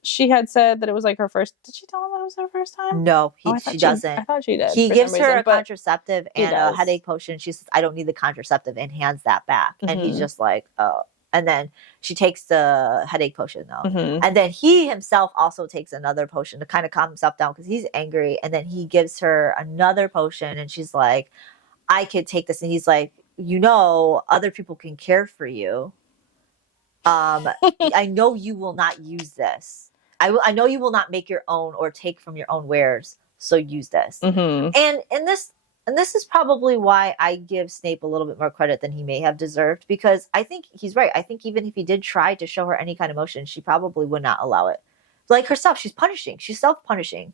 she had said that it was like her first. Did she tell him that it was her first time? No, she doesn't. I thought she did. He gives her a contraceptive and a headache potion. She says, I don't need the contraceptive, and hands that back. And he's just like, oh. And then she takes the headache potion, though. And then he himself also takes another potion to kind of calm himself down because he's angry. And then he gives her another potion, and she's like, I could take this. And he's like, other people can care for you. I know you will not use this. I know you will not make your own or take from your own wares. So use this. And this is probably why I give Snape a little bit more credit than he may have deserved, because I think he's right. I think even if he did try to show her any kind of emotion, she probably would not allow it. Like herself, she's punishing. She's self-punishing.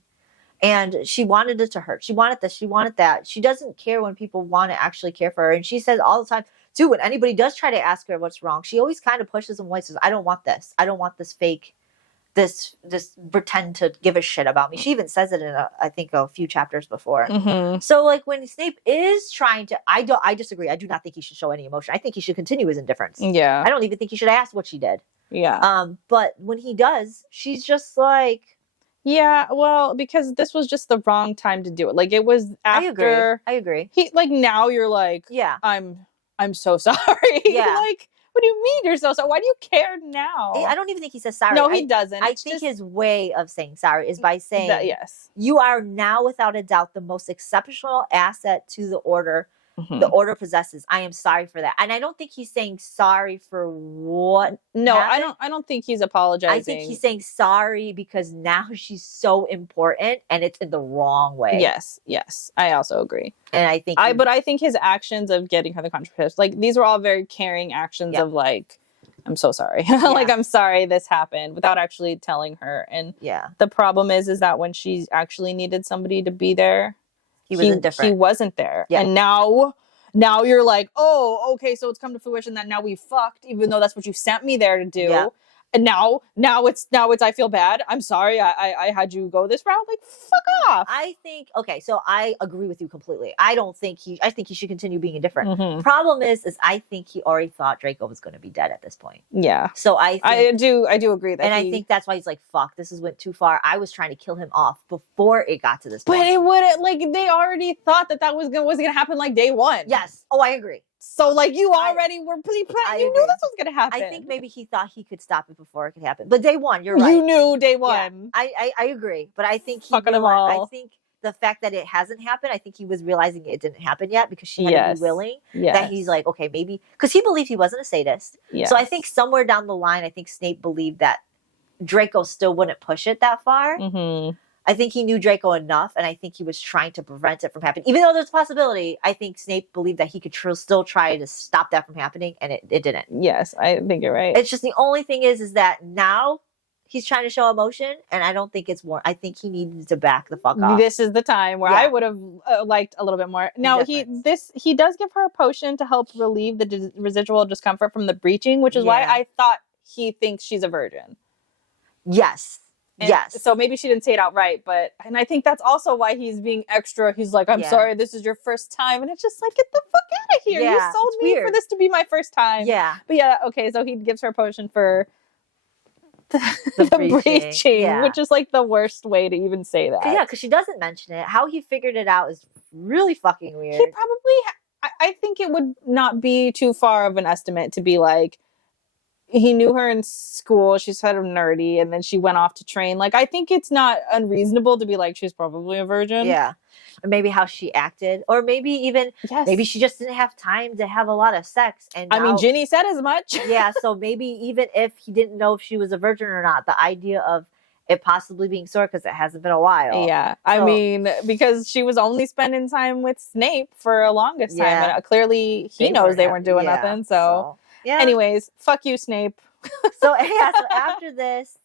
And she wanted it to hurt. She wanted this. She wanted that. She doesn't care when people want to actually care for her. And she says all the time, too, when anybody does try to ask her what's wrong, she always kind of pushes them away. Says, I don't want this. I don't want this fake, this pretend to give a shit about me. She even says it in I think a few chapters before. So like when Snape is trying to, I disagree. I do not think he should show any emotion. I think he should continue his indifference. Yeah. I don't even think he should ask what she did. Yeah. But when he does, she's just like, yeah, well, because this was just the wrong time to do it. Like it was after. I agree. He like now you're like, yeah, I'm so sorry. Yeah. Like What do you mean you're so sorry? Why do you care now? I don't even think he says sorry. No, he doesn't. I think his way of saying sorry is by saying, yes, you are now without a doubt the most exceptional asset to the order. The order possesses. I am sorry for that. And I don't think he's saying sorry for what happened. I don't think he's apologizing. I think he's saying sorry because now she's so important and it's in the wrong way. Yes. I also agree. And I think but I think his actions of getting her the contraceptives, like these were all very caring actions of like, I'm so sorry. Like, I'm sorry this happened without actually telling her. And the problem is that when she actually needed somebody to be there, he wasn't there. And now you're like, oh, okay, so it's come to fruition that now we fucked, even though that's what you sent me there to do. And now it's I feel bad. I'm sorry. I had you go this route. Like, fuck off. I think, okay, so I agree with you completely. I think he should continue being indifferent. Problem is I think he already thought Draco was going to be dead at this point. Yeah. So I do agree that. And I think that's why he's like, fuck, this went too far. I was trying to kill him off before it got to this point. But it wouldn't, like, they already thought that was going to happen like day one. Yes. Oh, I agree. So, like, you already were pre-planned. You knew this was going to happen. I think maybe he thought he could stop it before it could happen. But day one, you're right. You knew day one. Yeah, I agree. But I think I think the fact that it hasn't happened, I think he was realizing it didn't happen yet because she had to be willing. That he's like, okay, maybe. Because he believed he wasn't a sadist. So I think somewhere down the line, I think Snape believed that Draco still wouldn't push it that far. I think he knew Draco enough, and I think he was trying to prevent it from happening. Even though there's a possibility, I think Snape believed that he could still try to stop that from happening, and it didn't. Yes, I think you're right. It's just the only thing is that now he's trying to show emotion, and I don't think it's more. I think he needed to back the fuck off. This is the time where I would have liked a little bit more. Now, he does give her a potion to help relieve the residual discomfort from the breaching, which is why I thought he thinks she's a virgin. Yes. Yes. So maybe she didn't say it outright, and I think that's also why he's being extra. He's like, I'm sorry, this is your first time. And it's just like, get the fuck out of here. You sold me for this to be my first time. Yeah. But okay, so he gives her a potion for the breaching, which is like the worst way to even say that. Yeah, because she doesn't mention it. How he figured it out is really fucking weird. He probably, I think it would not be too far of an estimate to be like, he knew her in school. She's kind of nerdy, and then she went off to train. Like, I think it's not unreasonable to be like, she's probably a virgin. Yeah. Or maybe how she acted. Or maybe even, maybe she just didn't have time to have a lot of sex. And now, I mean, Ginny said as much. Yeah, so maybe even if he didn't know if she was a virgin or not, the idea of it possibly being sore because it hasn't been a while. Yeah. I mean, because she was only spending time with Snape for a longest time. And clearly he knows they weren't doing nothing. So yeah. Anyways, fuck you, Snape. So after this,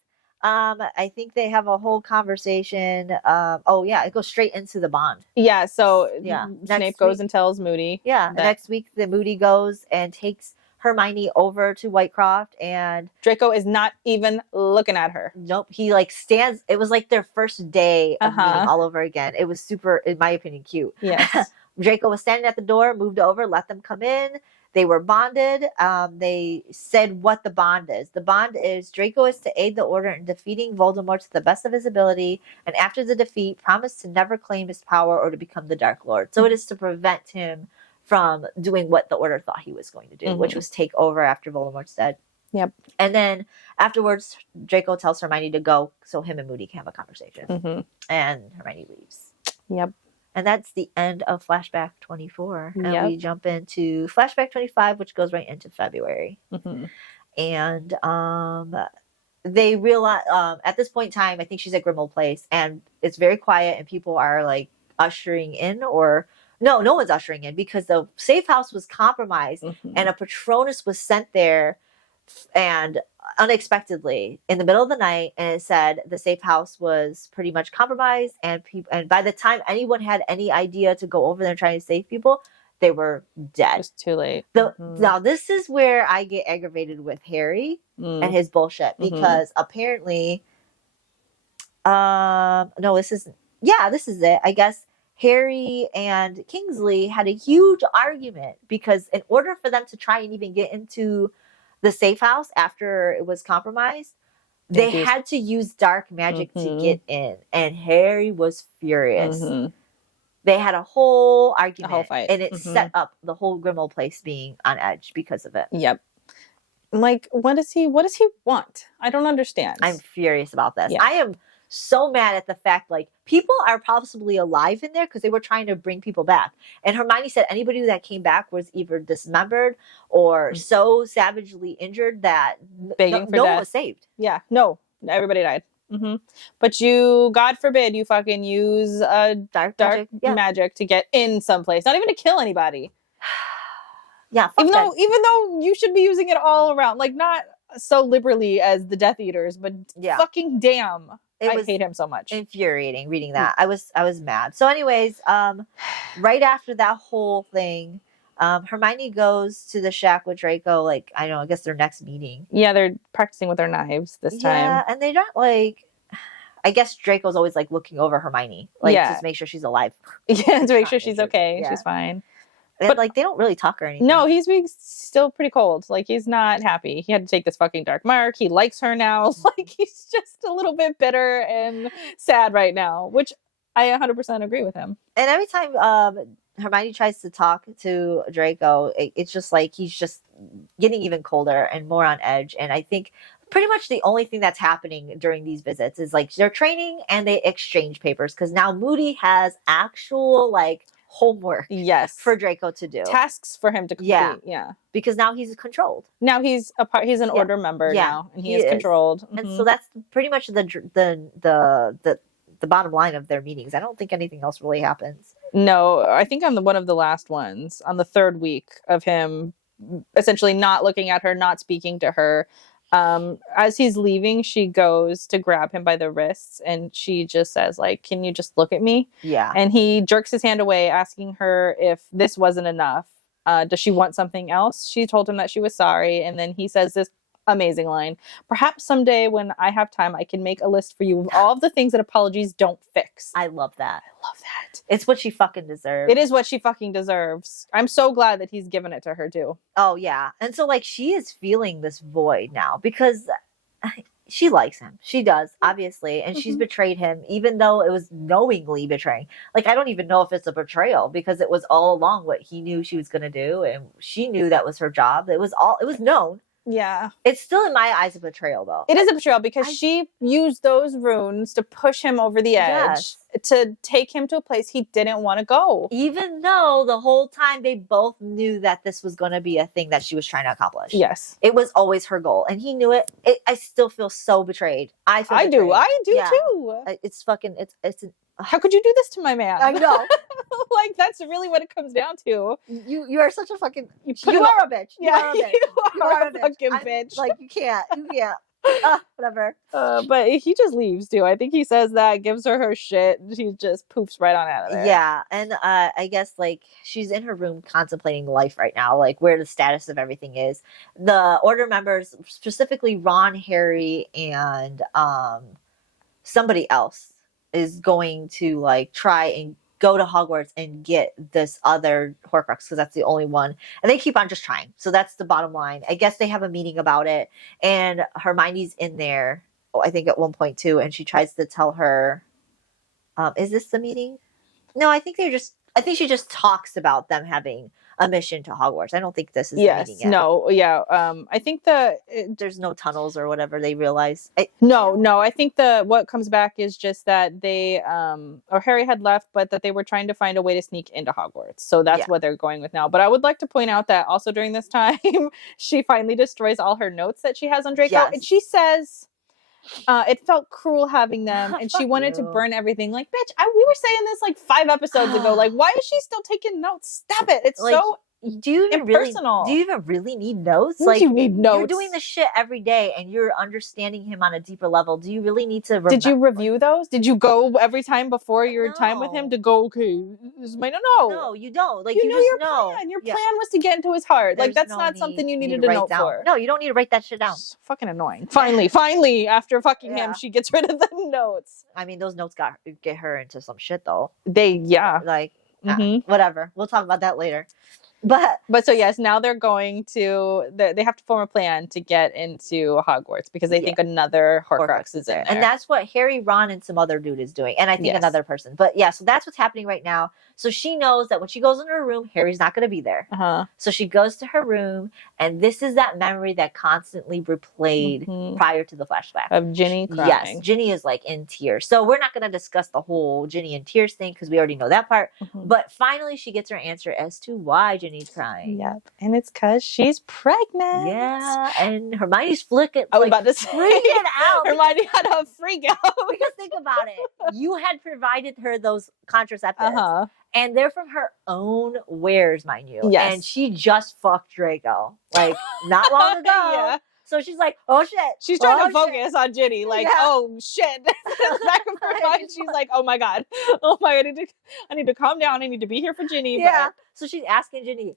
I think they have a whole conversation. It goes straight into the bond. Yeah, so Snape goes and tells Moody. Yeah, next week the Moody goes and takes Hermione over to Whitecroft, and Draco is not even looking at her. Nope, he stands. It was like their first day of meeting all over again. It was super, in my opinion, cute. Yes. Draco was standing at the door, moved over, let them come in. They were bonded. They said what the bond is. The bond is Draco is to aid the Order in defeating Voldemort to the best of his ability, and after the defeat, promise to never claim his power or to become the Dark Lord. So it is to prevent him from doing what the Order thought he was going to do, which was take over after Voldemort's dead. Yep. And then afterwards, Draco tells Hermione to go so him and Moody can have a conversation. And Hermione leaves. Yep. And that's the end of Flashback 24. And we jump into Flashback 25, which goes right into February. And they realize, at this point in time, I think she's at Grimmauld Place, and it's very quiet, and people are like ushering in, or no one's ushering in because the safe house was compromised, and a Patronus was sent there, and unexpectedly in the middle of the night, and it said the safe house was pretty much compromised, and by the time anyone had any idea to go over there and try to save people, they were dead. It was too late. Now this is where I get aggravated with Harry and his bullshit, because apparently this is it. I guess Harry and Kingsley had a huge argument because in order for them to try and even get into the safe house after it was compromised, they had to use dark magic to get in, and Harry was furious. They had a whole argument, a whole fight, and it set up the whole Grimmauld Place being on edge because of it. Yep. Like, what does he want? I don't understand. I'm furious about this. Yeah. I am so mad at the fact, like, people are possibly alive in there because they were trying to bring people back. And Hermione said anybody that came back was either dismembered or so savagely injured that Begging for no death. one was saved. Yeah, no, everybody died. But you, God forbid, you fucking use dark magic to get in someplace, not even to kill anybody. Yeah, even though you should be using it all around, like not so liberally as the Death Eaters, but fucking damn, I hate him so much. Infuriating reading that. I was mad. So, anyways, right after that whole thing, Hermione goes to the shack with Draco. Like, I don't know, I guess their next meeting. Yeah, they're practicing with their knives this time. Yeah, and they're not like. I guess Draco's always like looking over Hermione, like to make sure she's alive. Yeah, to make sure she's okay. Yeah. She's fine. But like they don't really talk or anything. No, he's being still pretty cold. Like he's not happy. He had to take this fucking dark mark. He likes her now. Like he's just a little bit bitter and sad right now, which I 100% agree with him. And every time Hermione tries to talk to Draco, it's just like he's just getting even colder and more on edge. And I think pretty much the only thing that's happening during these visits is like they're training and they exchange papers because now Moody has actual like homework for Draco to do, tasks for him to complete. Yeah, because now he's controlled. Now he's an order member now, and he is controlled. And so that's pretty much the bottom line of their meetings. I don't think anything else really happens. No, I think on one of the last ones, on the third week of him essentially not looking at her, not speaking to her. As he's leaving, she goes to grab him by the wrists and she just says like, can you just look at me? Yeah. And he jerks his hand away, asking her if this wasn't enough. Does she want something else? She told him that she was sorry. And then he says this amazing line: perhaps someday when I have time, I can make a list for you of all of the things that apologies don't fix. I love that. I love that. It's what she fucking deserves. It is what she fucking deserves. I'm so glad that he's given it to her too. Oh yeah. And so like she is feeling this void now because she likes him. She does, obviously. And she's betrayed him, even though it was knowingly betraying. Like, I don't even know if it's a betrayal because it was all along what he knew she was going to do. And she knew that was her job. It was known. Yeah. It's still in my eyes a betrayal though. It is a betrayal because she used those runes to push him over the edge, to take him to a place he didn't want to go. Even though the whole time they both knew that this was going to be a thing that she was trying to accomplish. Yes. It was always her goal and he knew it. I still feel so betrayed. I do too. It's fucking, it's how could you do this to my man? I know. Like, that's really what it comes down to. You are such a fucking, you are a bitch. Yeah, you are a fucking bitch. Like, you can't. Whatever. But he just leaves too. I think he says that, gives her shit. She just poofs right on out of there. Yeah. And I guess like she's in her room contemplating life right now, like where the status of everything is. The order members, specifically Ron, Harry, and somebody else, is going to like try and go to Hogwarts and get this other Horcrux because that's the only one, and they keep on just trying. So that's the bottom line. I guess they have a meeting about it, and Hermione's in there. I think at one point too, and she tries to tell her, "Is this the meeting?" No, I think she just talks about them having a mission to Hogwarts. I don't think this is the meeting yet. No, yeah. I think there's no tunnels or whatever. They realize. No. I think what comes back is just that they or Harry had left, but that they were trying to find a way to sneak into Hogwarts. So that's what they're going with now. But I would like to point out that also during this time, she finally destroys all her notes that she has on Draco, and she says, it felt cruel having them, and she wanted to burn everything. Like, bitch, we were saying this like 5 episodes ago. Like, why is she still taking notes? Stop it. It's like, so do you even impersonal. Do you even really need notes? Like, you need notes. You're doing this shit every day, and you're understanding him on a deeper level. Do you really need to? Did you review those? Did you go every time before your time with him to go? Okay, this might No, you don't. Like, you know your plan. Your plan was to get into his heart. Like, that's not something you needed to note for. No, you don't need to write that shit down. It's fucking annoying. Finally, after fucking him, she gets rid of the notes. I mean, those notes get her into some shit though. Whatever. We'll talk about that later. But so yes, now they're going to, they have to form a plan to get into Hogwarts because they think another Horcrux is in there. And that's what Harry, Ron, and some other dude is doing. And I think another person. But yeah, so that's what's happening right now. So she knows that when she goes in her room, Harry's not going to be there. So she goes to her room, and this is that memory that constantly replayed prior to the flashback. Of Ginny crying. Yes, Ginny is like in tears. So we're not going to discuss the whole Ginny in tears thing because we already know that part. But finally, she gets her answer as to why Ginny's crying. Yep, and it's because she's pregnant. Yeah, and Hermione's flicking. I was about to say, freaking out. Hermione had a freak out. Because think about it. You had provided her those contraceptives. And they're from her own wares, mind you. Yes. And she just fucked Draco. Like, not long ago. Yeah. So she's like, oh shit. She's trying to focus on Ginny. Like, oh shit. Back of her mind, she's like, oh my God. Oh my God. I need to calm down. I need to be here for Ginny. Yeah. But... So she's asking Ginny,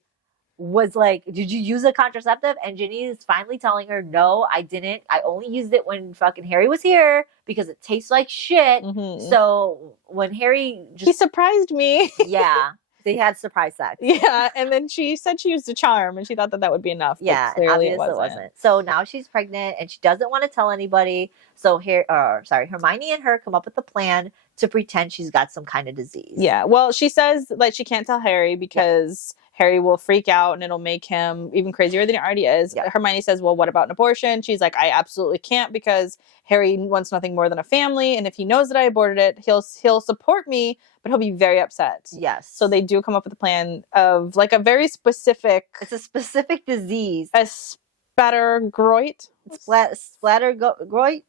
was like, did you use a contraceptive? And Ginny is finally telling her, no, I didn't. I only used it when fucking Harry was here because it tastes like shit. So when Harry he surprised me. Yeah. They had surprise sex. Yeah. And then she said she used a charm and she thought that would be enough. Yeah. Clearly it wasn't. So now she's pregnant and she doesn't want to tell anybody. So Hermione and her come up with a plan to pretend she's got some kind of disease. Yeah. Well, she says like she can't tell Harry because Harry will freak out and it'll make him even crazier than he already is. Yeah. Hermione says, well, what about an abortion? She's like, I absolutely can't because Harry wants nothing more than a family. And if he knows that I aborted it, he'll support me, but he'll be very upset. Yes. So they do come up with a plan of like a very specific... It's a specific disease. A spattergroit? Splattergroit?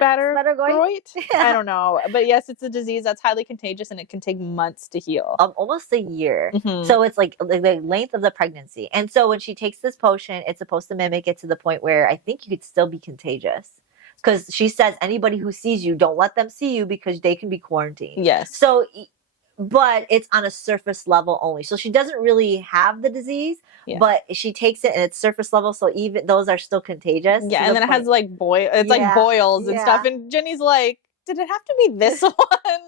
Spattergroit? I don't know. But yes, it's a disease that's highly contagious and it can take months to heal. Almost a year. So it's like the length of the pregnancy. And so when she takes this potion, it's supposed to mimic it to the point where I think you could still be contagious. Because she says anybody who sees you, don't let them see you because they can be quarantined. Yes. So, but it's on a surface level only. So she doesn't really have the disease, but she takes it and it's surface level. So even those are still contagious. Yeah. And then it has like like boils and stuff. And Ginny's like, did it have to be this one?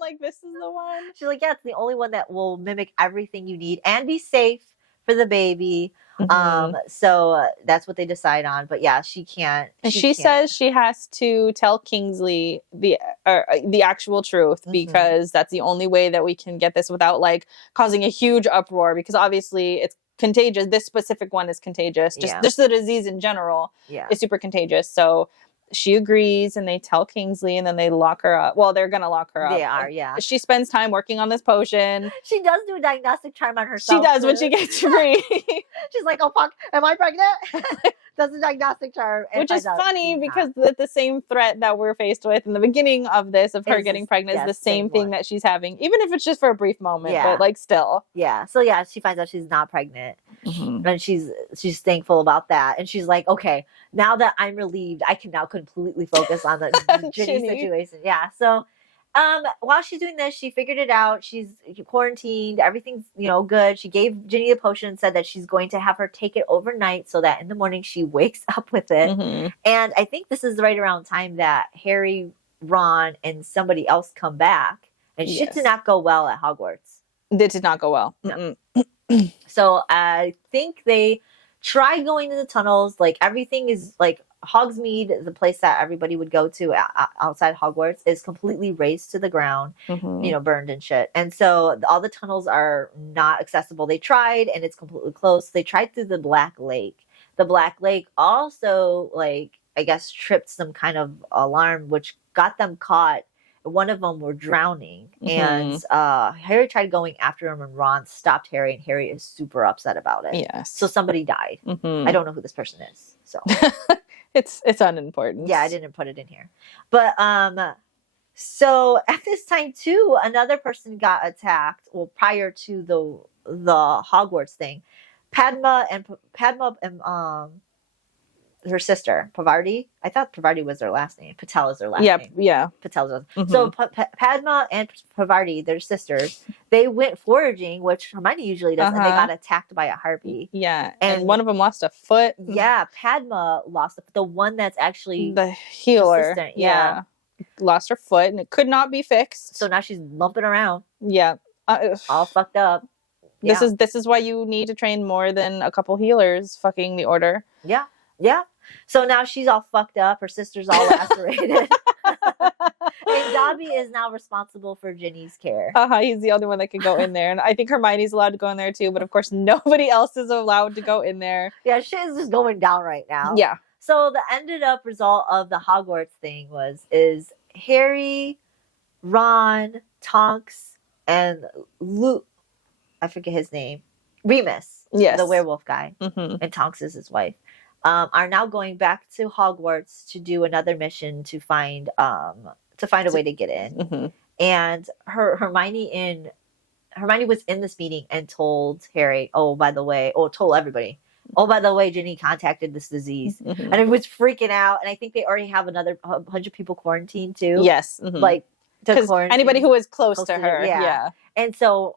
Like, this is the one? She's like, yeah, it's the only one that will mimic everything you need and be safe for the baby. So that's what they decide on. But yeah, she can't. And she says she has to tell Kingsley the actual truth because that's the only way that we can get this without like causing a huge uproar because obviously it's contagious. This specific one is contagious. Just the disease in general is super contagious. So she agrees and they tell Kingsley and then they lock her up. Well, they're going to lock her up. They are, yeah. She spends time working on this potion. She does do a diagnostic charm on herself. She does when she gets free. She's like, oh, fuck, am I pregnant? Does a diagnostic charm. Which is funny because the same threat that we're faced with in the beginning of this, of her getting pregnant, is the same thing that she's having. Even if it's just for a brief moment, but like still. Yeah. So yeah, she finds out she's not pregnant. And she's thankful about that. And she's like, okay, now that I'm relieved, I can now completely focus on the Ginny situation. Yeah. So while she's doing this, she figured it out. She's quarantined. Everything's, good. She gave Ginny the potion and said that she's going to have her take it overnight so that in the morning she wakes up with it. And I think this is right around time that Harry, Ron, and somebody else come back. And shit did not go well at Hogwarts. It did not go well. No. So I think they tried going to the tunnels. Like everything is like Hogsmeade, the place that everybody would go to outside Hogwarts, is completely razed to the ground, burned and shit. And so all the tunnels are not accessible. They tried and it's completely closed. They tried through the Black Lake. The Black Lake also, like, I guess, tripped some kind of alarm, which got them caught. One of them were drowning, and Harry tried going after him, and Ron stopped Harry, and Harry is super upset about it. Yes. So somebody died. I don't know who this person is. So it's unimportant. Yeah, I didn't put it in here. But so at this time too, another person got attacked. Well, prior to the Hogwarts thing, Padma and her sister, Pavarti. I thought Pavarti was their last name. Patel is their last name. Yeah. Patel's last name. So Padma and Pavarti, their sisters, they went foraging, which Hermione usually does, and they got attacked by a harpy. Yeah. And one of them lost a foot. Yeah. Padma lost the one that's actually the healer. Yeah. Lost her foot and it could not be fixed. So now she's lumping around. Yeah. All fucked up. This is why you need to train more than a couple healers fucking the order. Yeah. Yeah. So now she's all fucked up. Her sister's all lacerated. And Dobby is now responsible for Ginny's care. He's the only one that can go in there. And I think Hermione's allowed to go in there too. But of course, nobody else is allowed to go in there. Yeah, shit is just going down right now. Yeah. So the ended up result of the Hogwarts thing is Harry, Ron, Tonks, and Luke. I forget his name. Remus. Yes. The werewolf guy. And Tonks is his wife. Are now going back to Hogwarts to do another mission to find a way to get in. And Hermione was in this meeting and told Harry, told everybody, by the way, Ginny contacted this disease. And it was freaking out. And I think they already have another 100 people quarantined too. Yes. Like, because anybody who is close to her. Yeah. And so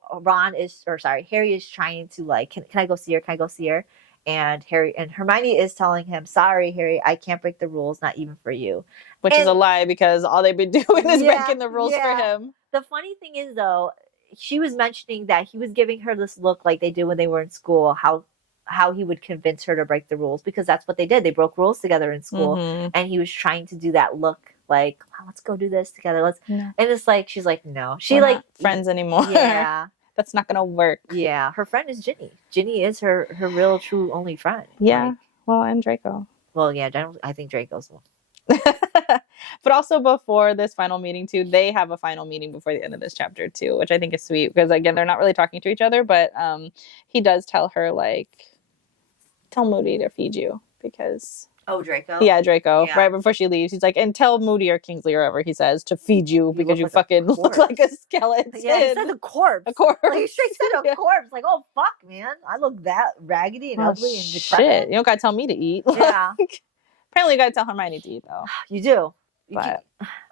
Harry is trying to like, can I go see her? Can I go see her? And Hermione is telling him, sorry, Harry, I can't break the rules, not even for you. Which is a lie, because all they've been doing is breaking the rules for him. The funny thing is, though, she was mentioning that he was giving her this look like they did when they were in school, how he would convince her to break the rules, because that's what they did. They broke rules together in school. And he was trying to do that look like, oh, let's go do this together. And it's like, she's like, no. We're not friends anymore. Yeah. That's not going to work. Yeah. Her friend is Ginny. Ginny is her real, true, only friend. Yeah. Like, well, and Draco. Well, yeah, I think Draco's one. But also before this final meeting too, they have a final meeting before the end of this chapter too, which I think is sweet, because again, they're not really talking to each other, but he does tell her, like, tell Moody to feed you, because... Oh, Draco? Yeah, Draco. Yeah. Right before she leaves, he's like, and tell Moody or Kingsley or whoever he says to feed you, because you fucking look like a skeleton. Yeah, he said a corpse. A corpse. Like, he straight said a corpse. Like, oh, fuck, man. I look that raggedy and ugly and decrepit. Shit. You don't gotta tell me to eat. Yeah. Apparently you gotta tell Hermione to eat, though. You do. But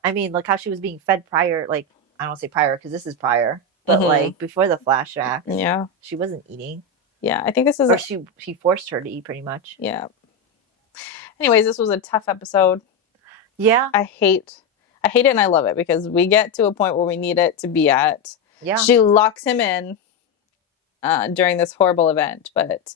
I mean, look how she was being fed prior. Like, I don't say prior because this is prior, but like before the flashbacks. Yeah. She wasn't eating. Yeah, I think this is... Or she forced her to eat, pretty much. Yeah. Anyways, this was a tough episode. Yeah. I hate it and I love it, because we get to a point where we need it to be at. Yeah. She locks him in during this horrible event, but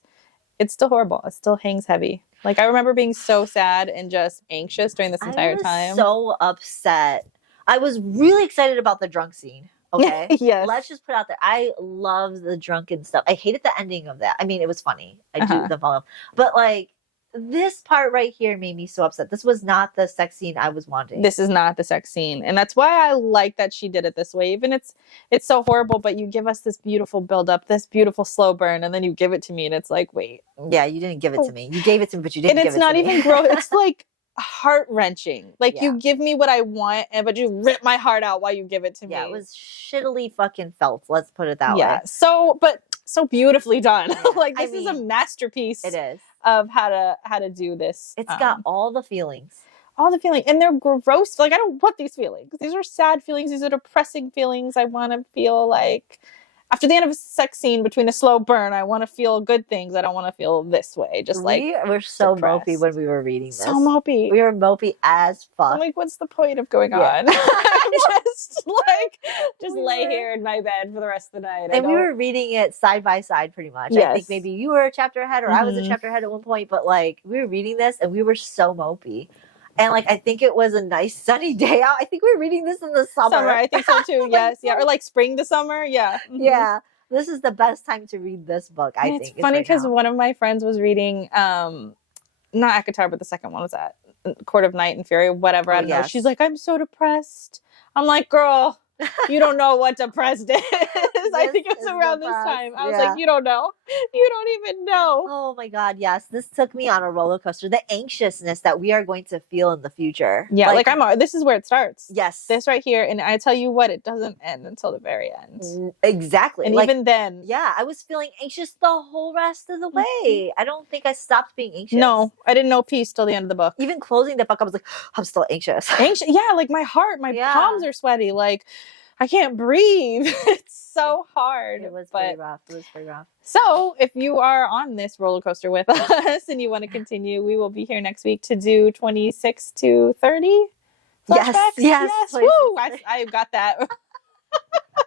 it's still horrible. It still hangs heavy. Like, I remember being so sad and just anxious during this entire time. So upset. I was really excited about the drunk scene. Okay. Yes. Let's just put out there. I love the drunken stuff. I hated the ending of that. I mean, it was funny. I do the follow. But like, this part right here made me so upset. This was not the sex scene I was wanting. This is not the sex scene. And that's why I like that she did it this way. Even it's so horrible, but you give us this beautiful build up, this beautiful slow burn, and then you give it to me and it's like, wait. Yeah, you didn't give it to me. You gave it to me, but you didn't give it to me. And it's not even gross. It's like heart-wrenching. Like, you give me what I want, but you rip my heart out while you give it to me. Yeah, it was shittily fucking felt. Let's put it that way. So beautifully done. Yeah. Like, this is a masterpiece. It is. Of how to do this. It's got all the feelings. All the feelings. And they're gross. Like, I don't want these feelings. These are sad feelings. These are depressing feelings. I want to feel like, after the end of a sex scene between a slow burn, I want to feel good things. I don't want to feel this way. Just like, we were so mopey when we were reading this. So mopey. We were mopey as fuck. I'm like, what's the point of going on? just lay here in my bed for the rest of the night. And we were reading it side by side, pretty much. Yes. I think maybe you were a chapter ahead, or I was a chapter ahead at one point. But like, we were reading this, and we were so mopey. And like, I think it was a nice sunny day out. I think we were reading this in the summer. I think so too. Yes, yeah, or like spring to summer. Yeah, yeah. This is the best time to read this book. I think. It's funny because one of my friends was reading, not ACOTAR, but the second one was at Court of Night and Fury, whatever. I don't know. She's like, I'm so depressed. I'm like, girl, you don't know what depressed is. I think it was around this time. I was like, you don't know. You don't even know. Oh my God, yes. This took me on a roller coaster. The anxiousness that we are going to feel in the future. Yeah, like this is where it starts. Yes. This right here. And I tell you what, it doesn't end until the very end. Exactly. And even then. Yeah, I was feeling anxious the whole rest of the way. I don't think I stopped being anxious. No, I didn't know peace till the end of the book. Even closing the book, I was like, I'm still anxious. Yeah, like my heart, my palms are sweaty. Like, I can't breathe. It's so hard. It was pretty rough. So if you are on this roller coaster with us and you want to continue, we will be here next week to do 26 to 30 flashbacks. Yes. Woo! I got that.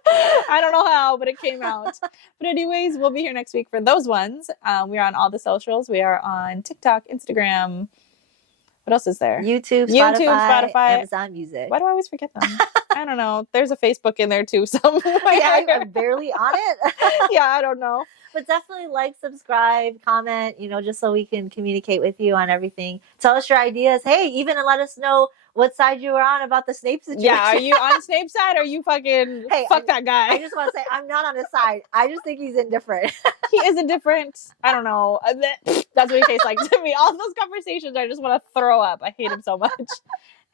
I don't know how, but it came out. But anyways, we'll be here next week for those ones. We are on all the socials. We are on TikTok, Instagram. What else is there? YouTube, Spotify, Amazon Music. Why do I always forget them? I don't know. There's a Facebook in there too somewhere. Yeah, I'm barely on it. Yeah, I don't know. But definitely like, subscribe, comment, just so we can communicate with you on everything. Tell us your ideas. Hey, even let us know what side you were on about the Snape situation. Yeah, are you on Snape's side or are you fucking fuck that guy? I just want to say I'm not on his side. I just think he's indifferent. He is indifferent. I don't know. That's what he tastes like to me. All those conversations, I just want to throw up. I hate him so much.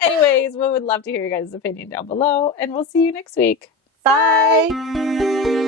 Anyways, we would love to hear your guys' opinion down below, and we'll see you next week. Bye.